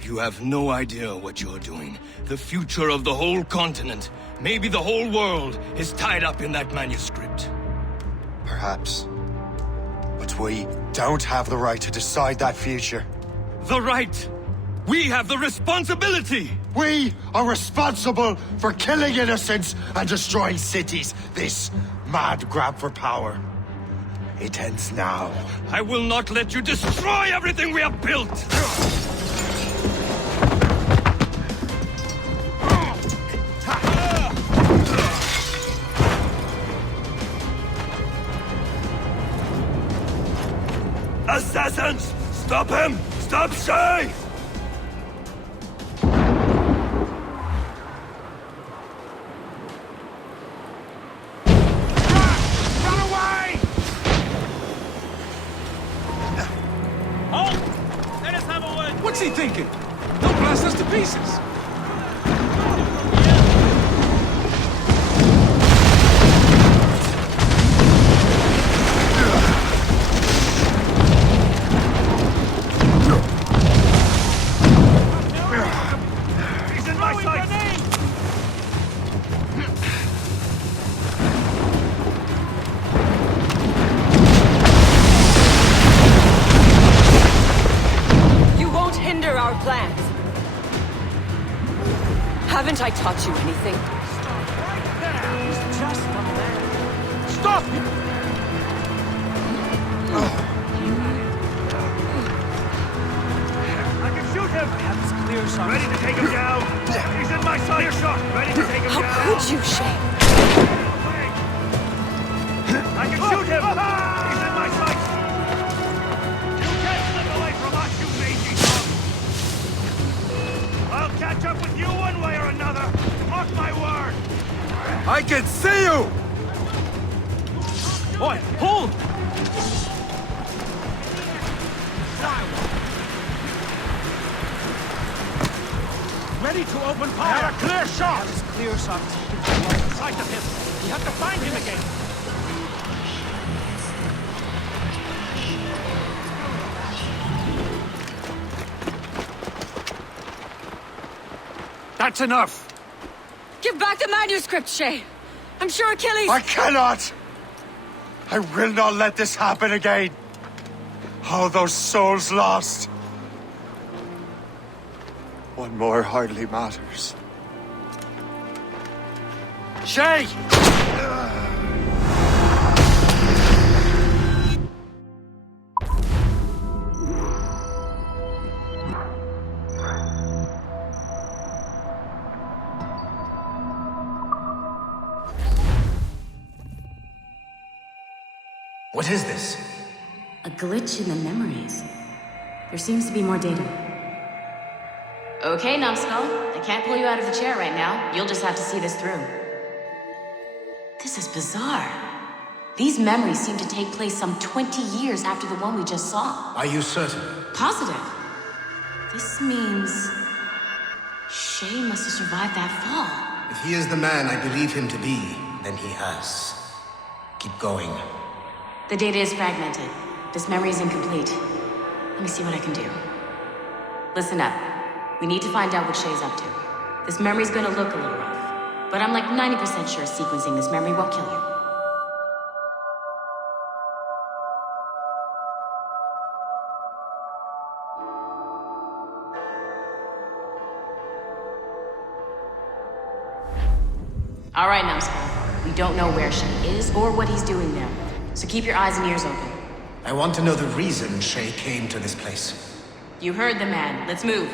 You have no idea what you're doing. The future of the whole continent, maybe the whole world, is tied up in that manuscript. Perhaps. But we don't have the right to decide that future. The right! We have the responsibility! We are responsible for killing innocents and destroying cities. This mad grab for power. It ends now. I will not let you destroy everything we have built! Assassins! Stop him! Stop Shay! Run away! Halt! Let us have a word. What's he thinking? They'll blast us to pieces. You won't hinder our plans. Haven't I taught you anything? He's just a man. Stop! I can shoot him! I have his clear shot. Ready to take him down! He's in my sight! Clear shot! Ready to take him How down! could you, Shay? I can shoot him! He's in my sight! You can't slip away from us, you mangy dog! I'll catch up with you one way or another! Mark my word! I can see you! Boy, hold! Ready to open fire! I have a clear shot! His clear shot is taken from the sight of him. We have to find him again. That's enough! Give back the manuscript, Shay! I'm sure Achilles... I cannot! I will not let this happen again! All those souls lost! One more hardly matters. Shay! What is this? A glitch in the memories. There seems to be more data. Okay, Numbskull. I can't pull you out of the chair right now. You'll just have to see this through. This is bizarre. These memories seem to take place some 20 years after the one we just saw. Are you certain? Positive. This means... Shay must have survived that fall. If he is the man I believe him to be, then he has. Keep going. The data is fragmented. This memory is incomplete. Let me see what I can do. Listen up. We need to find out what Shay's up to. This memory's gonna look a little rough, but I'm like 90% sure sequencing this memory won't kill you. All right, Numbskull. We don't know where Shay is or what he's doing there, so keep your eyes and ears open. I want to know the reason Shay came to this place. You heard the man. Let's move.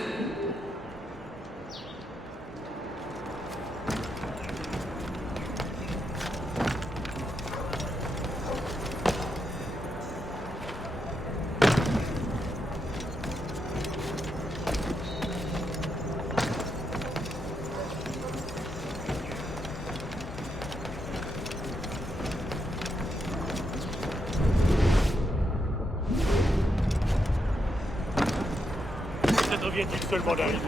Soviétique seulement d'arriver.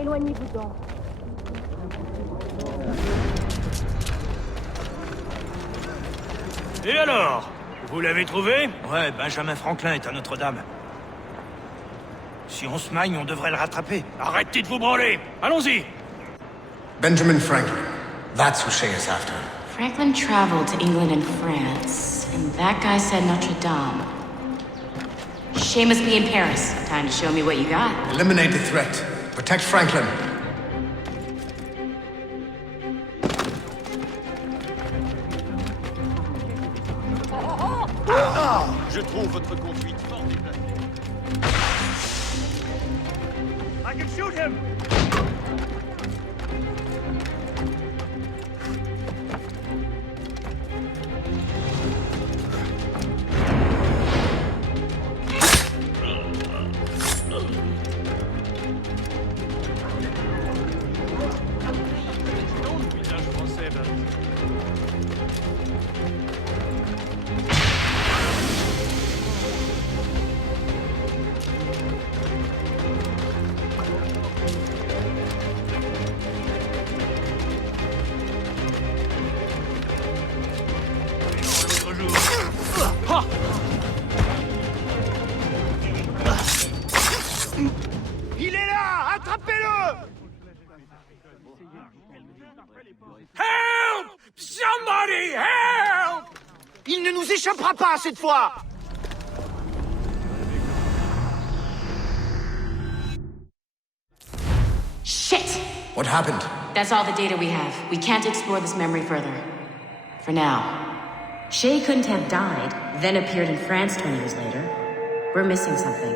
Éloignez-vous donc. Et alors? Vous l'avez trouvé? Ouais, Benjamin Franklin est à Notre-Dame. Si on se magne, on devrait le rattraper. Arrêtez de vous branler! Allons-y! Benjamin Franklin. That's who Shay is after. Franklin traveled to England and France, and that guy said Notre-Dame. Shay must be in Paris. Time to show me what you got. Eliminate the threat. Protect Franklin. Je trouve votre conduite formidable. I can shoot him! Il ne nous échappera pas cette fois! Shit! What happened? That's all the data we have. We can't explore this memory further. For now. Shay couldn't have died, then appeared in France 20 years later. We're missing something.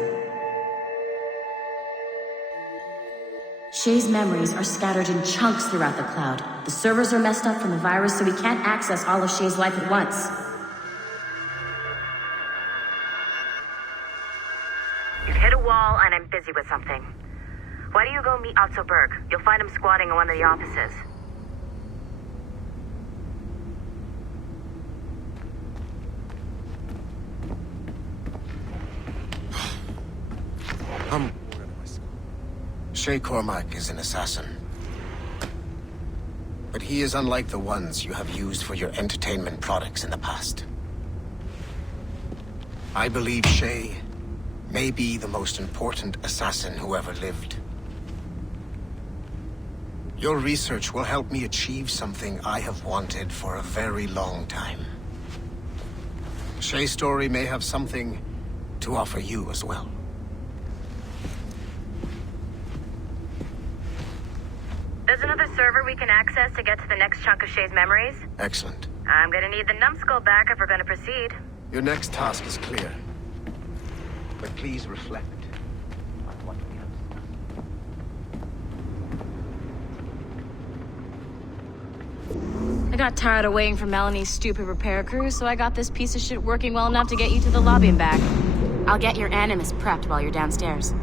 Shay's memories are scattered in chunks throughout the cloud. The servers are messed up from the virus, so we can't access all of Shay's life at once. You've hit a wall, and I'm busy with something. Why don't you go meet Otto Berg? You'll find him squatting in one of the offices. Shay Cormac is an assassin. But he is unlike the ones you have used for your entertainment products in the past. I believe Shay may be the most important assassin who ever lived. Your research will help me achieve something I have wanted for a very long time. Shay's story may have something to offer you as well. There's another server we can access to get to the next chunk of Shay's memories. Excellent. I'm gonna need the numbskull back if we're gonna proceed. Your next task is clear. But please reflect on what we have I got tired of waiting for Melanie's stupid repair crew, so I got this piece of shit working well enough to get you to the lobby and back. I'll get your Animus prepped while you're downstairs.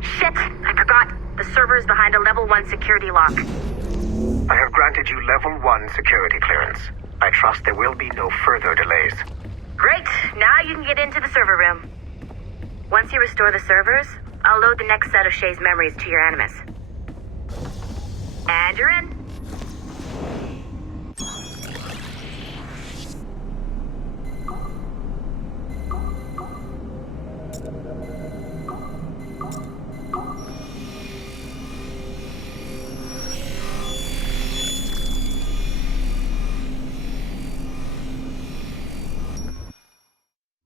Shit! I forgot. The server is behind a level 1 security lock. I have granted you level 1 security clearance. I trust there will be no further delays. Great! Now you can get into the server room. Once you restore the servers, I'll load the next set of Shay's memories to your Animus. And you're in.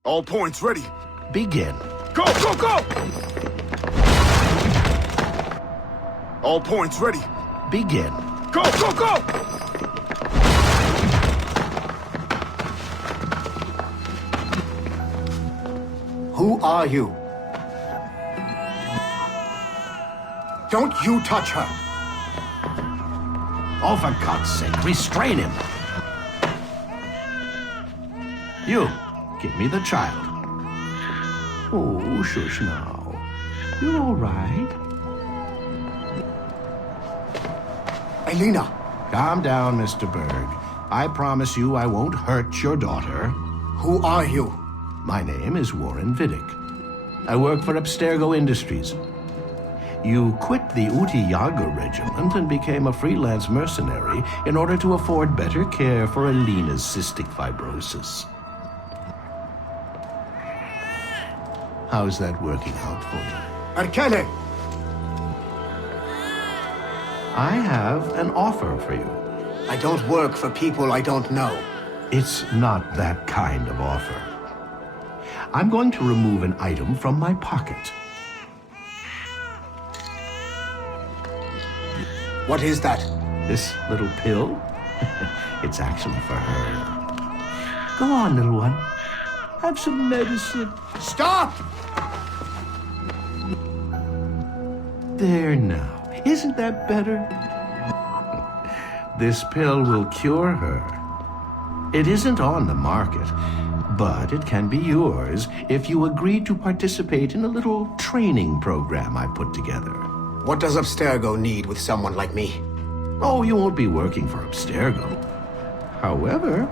All points ready. Begin. Go, go, go! All points ready. Begin. Go, go, go! Who are you? Don't you touch her! Oh, for God's sake, restrain him! You, give me the child. Oh, shush now. You're all right. Elena! Calm down, Mr. Berg. I promise you I won't hurt your daughter. Who are you? My name is Warren Vidic. I work for Abstergo Industries. You quit the Uti Yaga regiment and became a freelance mercenary in order to afford better care for Elena's cystic fibrosis. How's that working out for you? Arkele! I have an offer for you. I don't work for people I don't know. It's not that kind of offer. I'm going to remove an item from my pocket. What is that? This little pill? It's actually for her. Go on, little one. Have some medicine. Stop! There now. Isn't that better? This pill will cure her. It isn't on the market, but it can be yours if you agree to participate in a little training program I put together. What does Abstergo need with someone like me? Oh, you won't be working for Abstergo. However,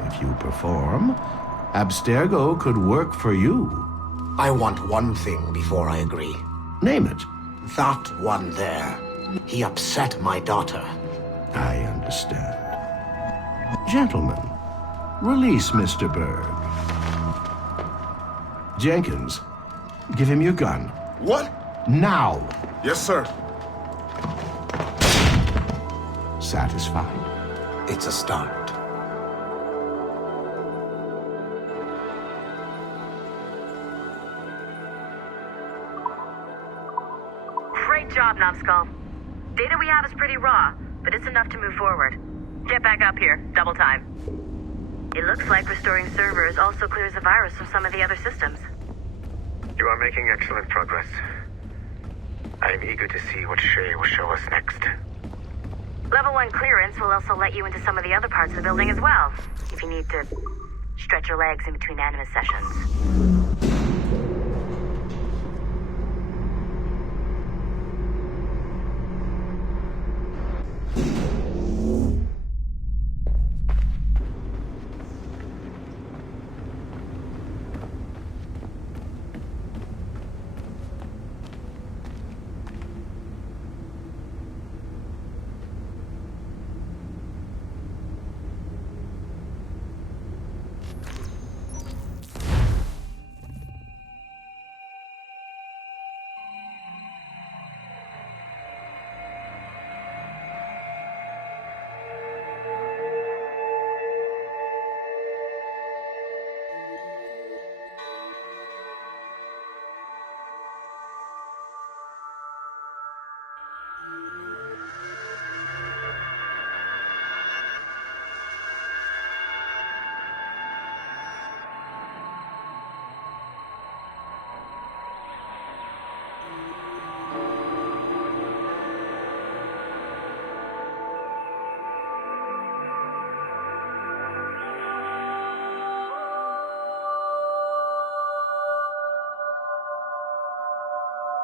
if you perform, Abstergo could work for you. I want one thing before I agree. Name it. That one there. He upset my daughter. I understand. Gentlemen, release Mr. Berg. Jenkins, give him your gun. What? Now! Yes, sir. Satisfied? It's a start. Great job, Numbskull. Data we have is pretty raw, but it's enough to move forward. Get back up here. Double time. It looks like restoring servers also clears the virus from some of the other systems. You are making excellent progress. I am eager to see what Shay will show us next. Level 1 clearance will also let you into some of the other parts of the building as well, if you need to stretch your legs in between animus sessions.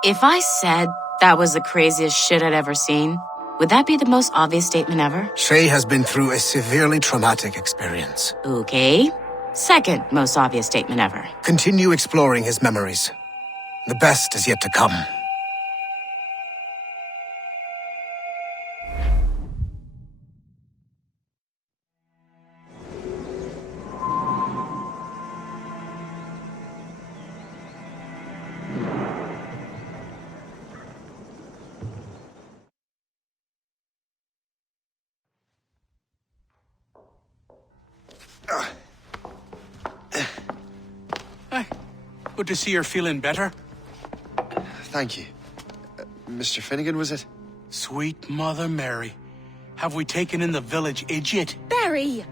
If I said that was the craziest shit I'd ever seen, would that be the most obvious statement ever? Shay has been through a severely traumatic experience. Okay. Second most obvious statement ever. Continue exploring his memories. The best is yet to come. Good to see you're feeling better. Thank you. Mr. Finnegan, was it? Sweet Mother Mary. Have we taken in the village idiot? Barry!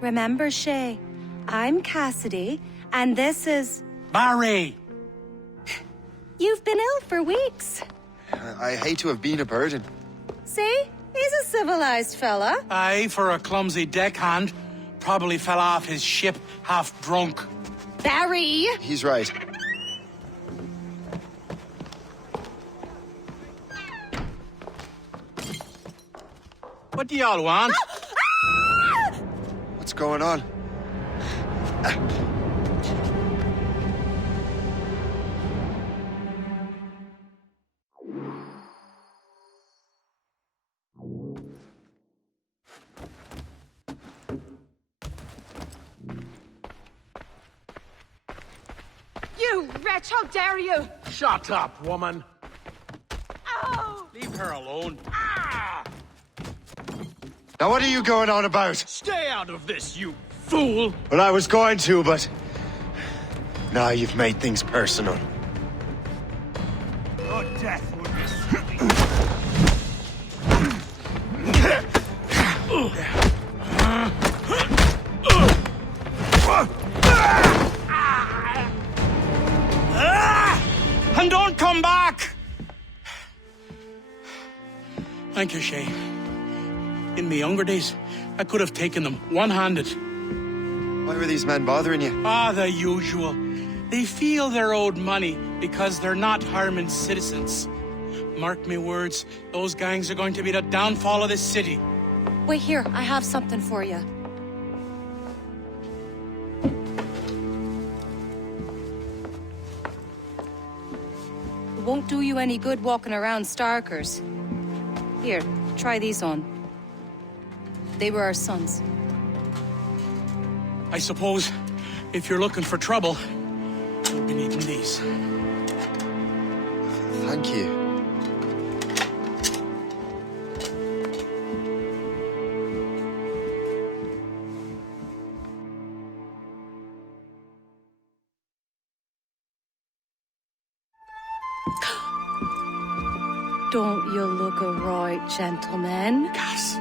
Remember, Shay, I'm Cassidy, and this is... Barry! You've been ill for weeks. I hate to have been a burden. See? He's a civilized fella. Aye, for a clumsy deckhand. Probably fell off his ship half drunk. Barry! He's right. What do y'all want? What's going on? You wretch, how dare you! Shut up, woman! Oh! Leave her alone. Now what are you going on about? Stay out of this, you fool! Well, I was going to, but... Now you've made things personal. Your death would be And don't come back! Thank you, Shay. In my younger days, I could have taken them one-handed. Why were these men bothering you? The usual. They feel they're owed money because they're not harming citizens. Mark me words, those gangs are going to be the downfall of this city. Wait here, I have something for you. It won't do you any good walking around Starkers. Here, try these on. They were our sons. I suppose, if you're looking for trouble, you'll be needing these. Thank you. Don't you look a right gentleman? Gas.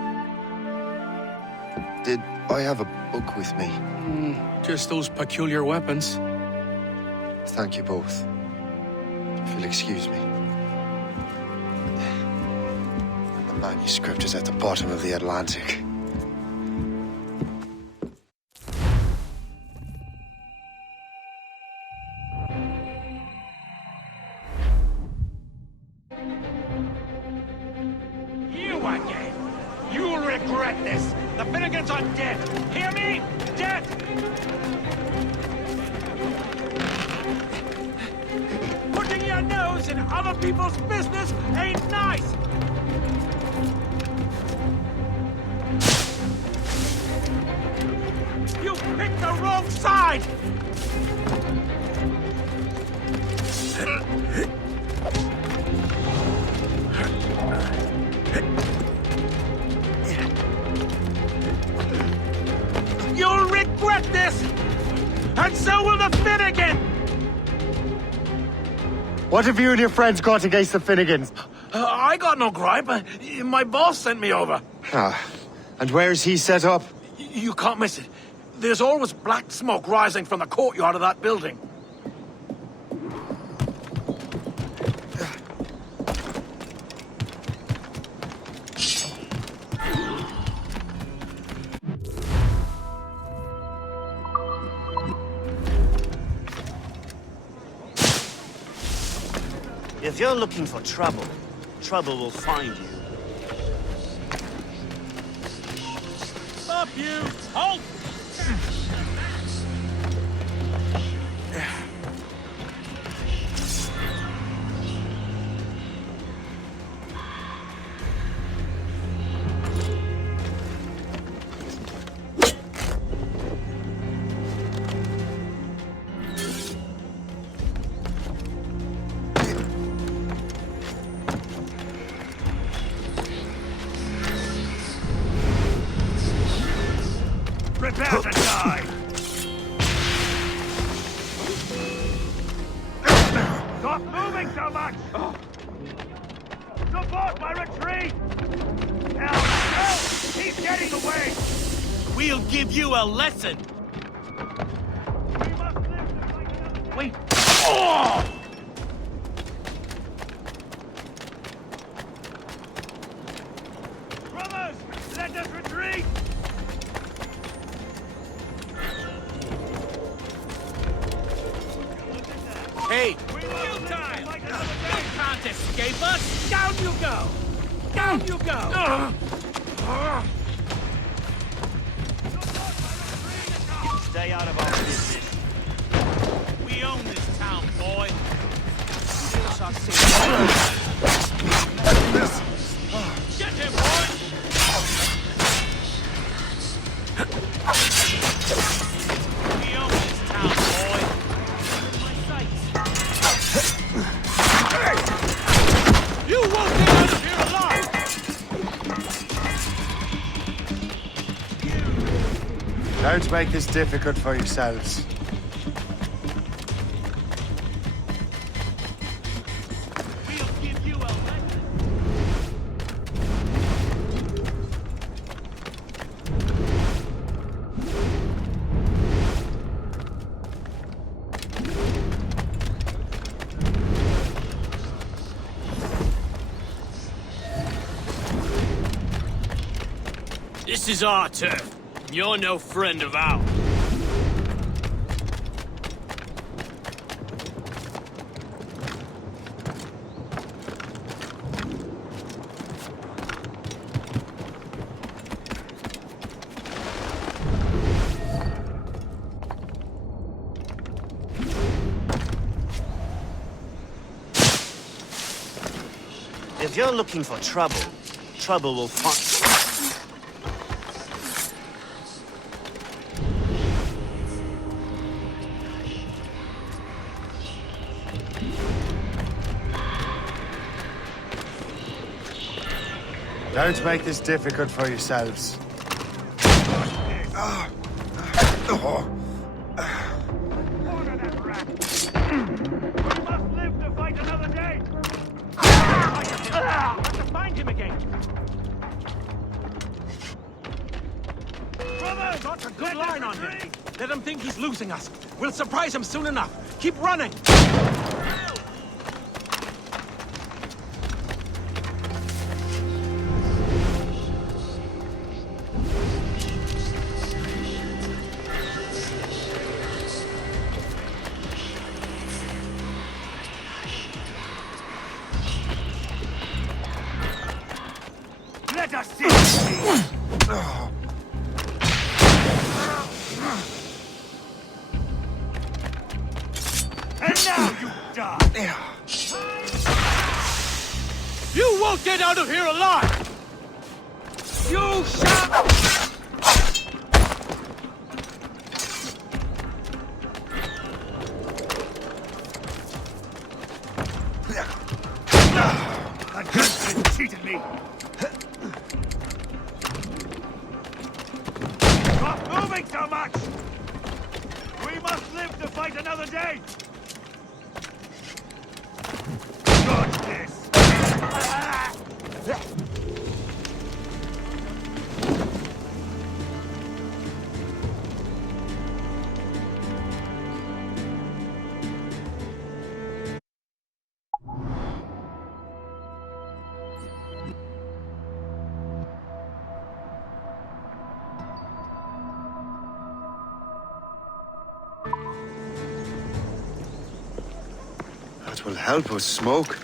Did I have a book with me? Just those peculiar weapons. Thank you both. If you'll excuse me. The manuscript is at the bottom of the Atlantic. You again! You'll regret this! The Finnegans are dead! Hear me? Dead! Putting your nose in other people's business ain't nice! You picked the wrong side! You'll regret this! And so will the Finnegan! What have you and your friends got against the Finnegans? I got no gripe. My boss sent me over. And where's he set up? You can't miss it. There's always black smoke rising from the courtyard of that building. If you're looking for trouble, trouble will find you. Stop you! Halt! Prepare to die! Stop moving so much! Support my retreat! Now, no! He's getting away! We'll give you a lesson! Wait! Oh! Brothers! Let us retreat! Hey! Futile! You can't escape us! Down you go! Down you go! Stay out of our business. We own this town, boy! Get him, boy! We own this town, boy! You won't get out of here alive! Don't make this difficult for yourselves. We'll give you a lesson! This is our turf. You're no friend of ours. If you're looking for trouble, trouble will find... Don't make this difficult for yourselves. Order that rat! We must live to fight another day! him again. Brother! Got a good line on him. Let him think he's losing us. We'll surprise him soon enough. Keep running. Let us see. And now you die. You won't get out of here alive! You shall... That gunman cheated me! Stop moving so much! We must live to fight another day! Dodge this! That will help us smoke.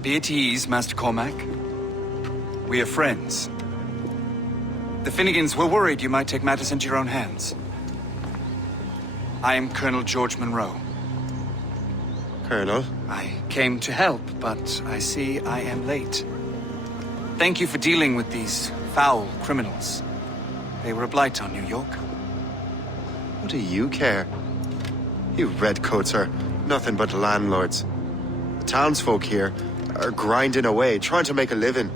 Be at ease, Master Cormac. We are friends. The Finnegans were worried you might take matters into your own hands. I am Colonel George Monroe. Colonel? I came to help, but I see I am late. Thank you for dealing with these foul criminals. They were a blight on New York. What do you care? You redcoats are nothing but landlords. The townsfolk here are grinding away, trying to make a living.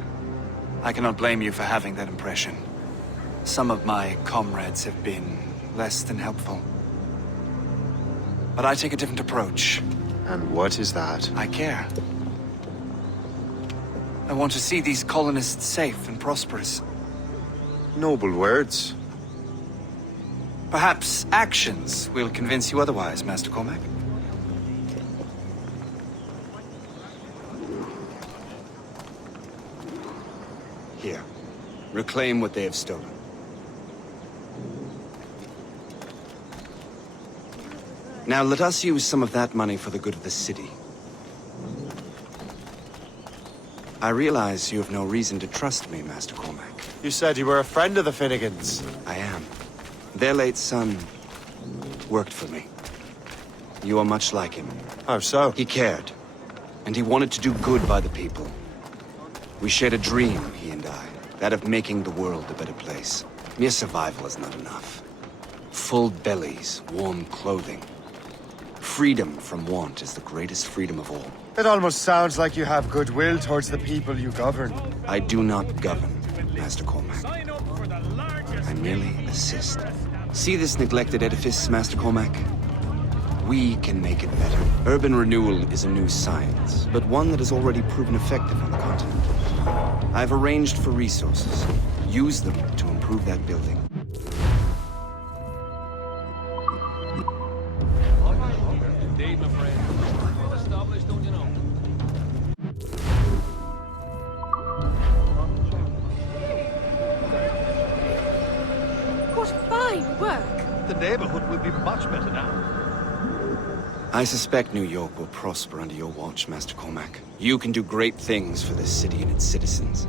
I cannot blame you for having that impression. Some of my comrades have been less than helpful. But I take a different approach. And what is that? I care. I want to see these colonists safe and prosperous. Noble words. Perhaps actions will convince you otherwise, Master Cormac. Here. Reclaim what they have stolen. Now let us use some of that money for the good of the city. I realize you have no reason to trust me, Master Cormac. You said you were a friend of the Finnegans. I am. Their late son worked for me. You are much like him. How so? He cared, and he wanted to do good by the people. We shared a dream, he and I, that of making the world a better place. Mere survival is not enough. Full bellies, warm clothing. Freedom from want is the greatest freedom of all. It almost sounds like you have goodwill towards the people you govern. I do not govern, Master Cormac. I merely assist. See this neglected edifice, Master Cormac? We can make it better. Urban renewal is a new science, but one that has already proven effective on the continent. I've arranged for resources. Use them to improve that building. What fine work! The neighborhood will be much better now. I suspect New York will prosper under your watch, Master Cormac. You can do great things for this city and its citizens.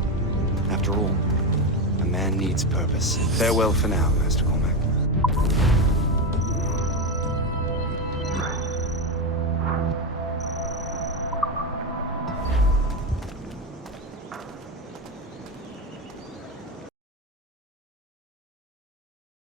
After all, a man needs purpose. Farewell for now, Master Cormac.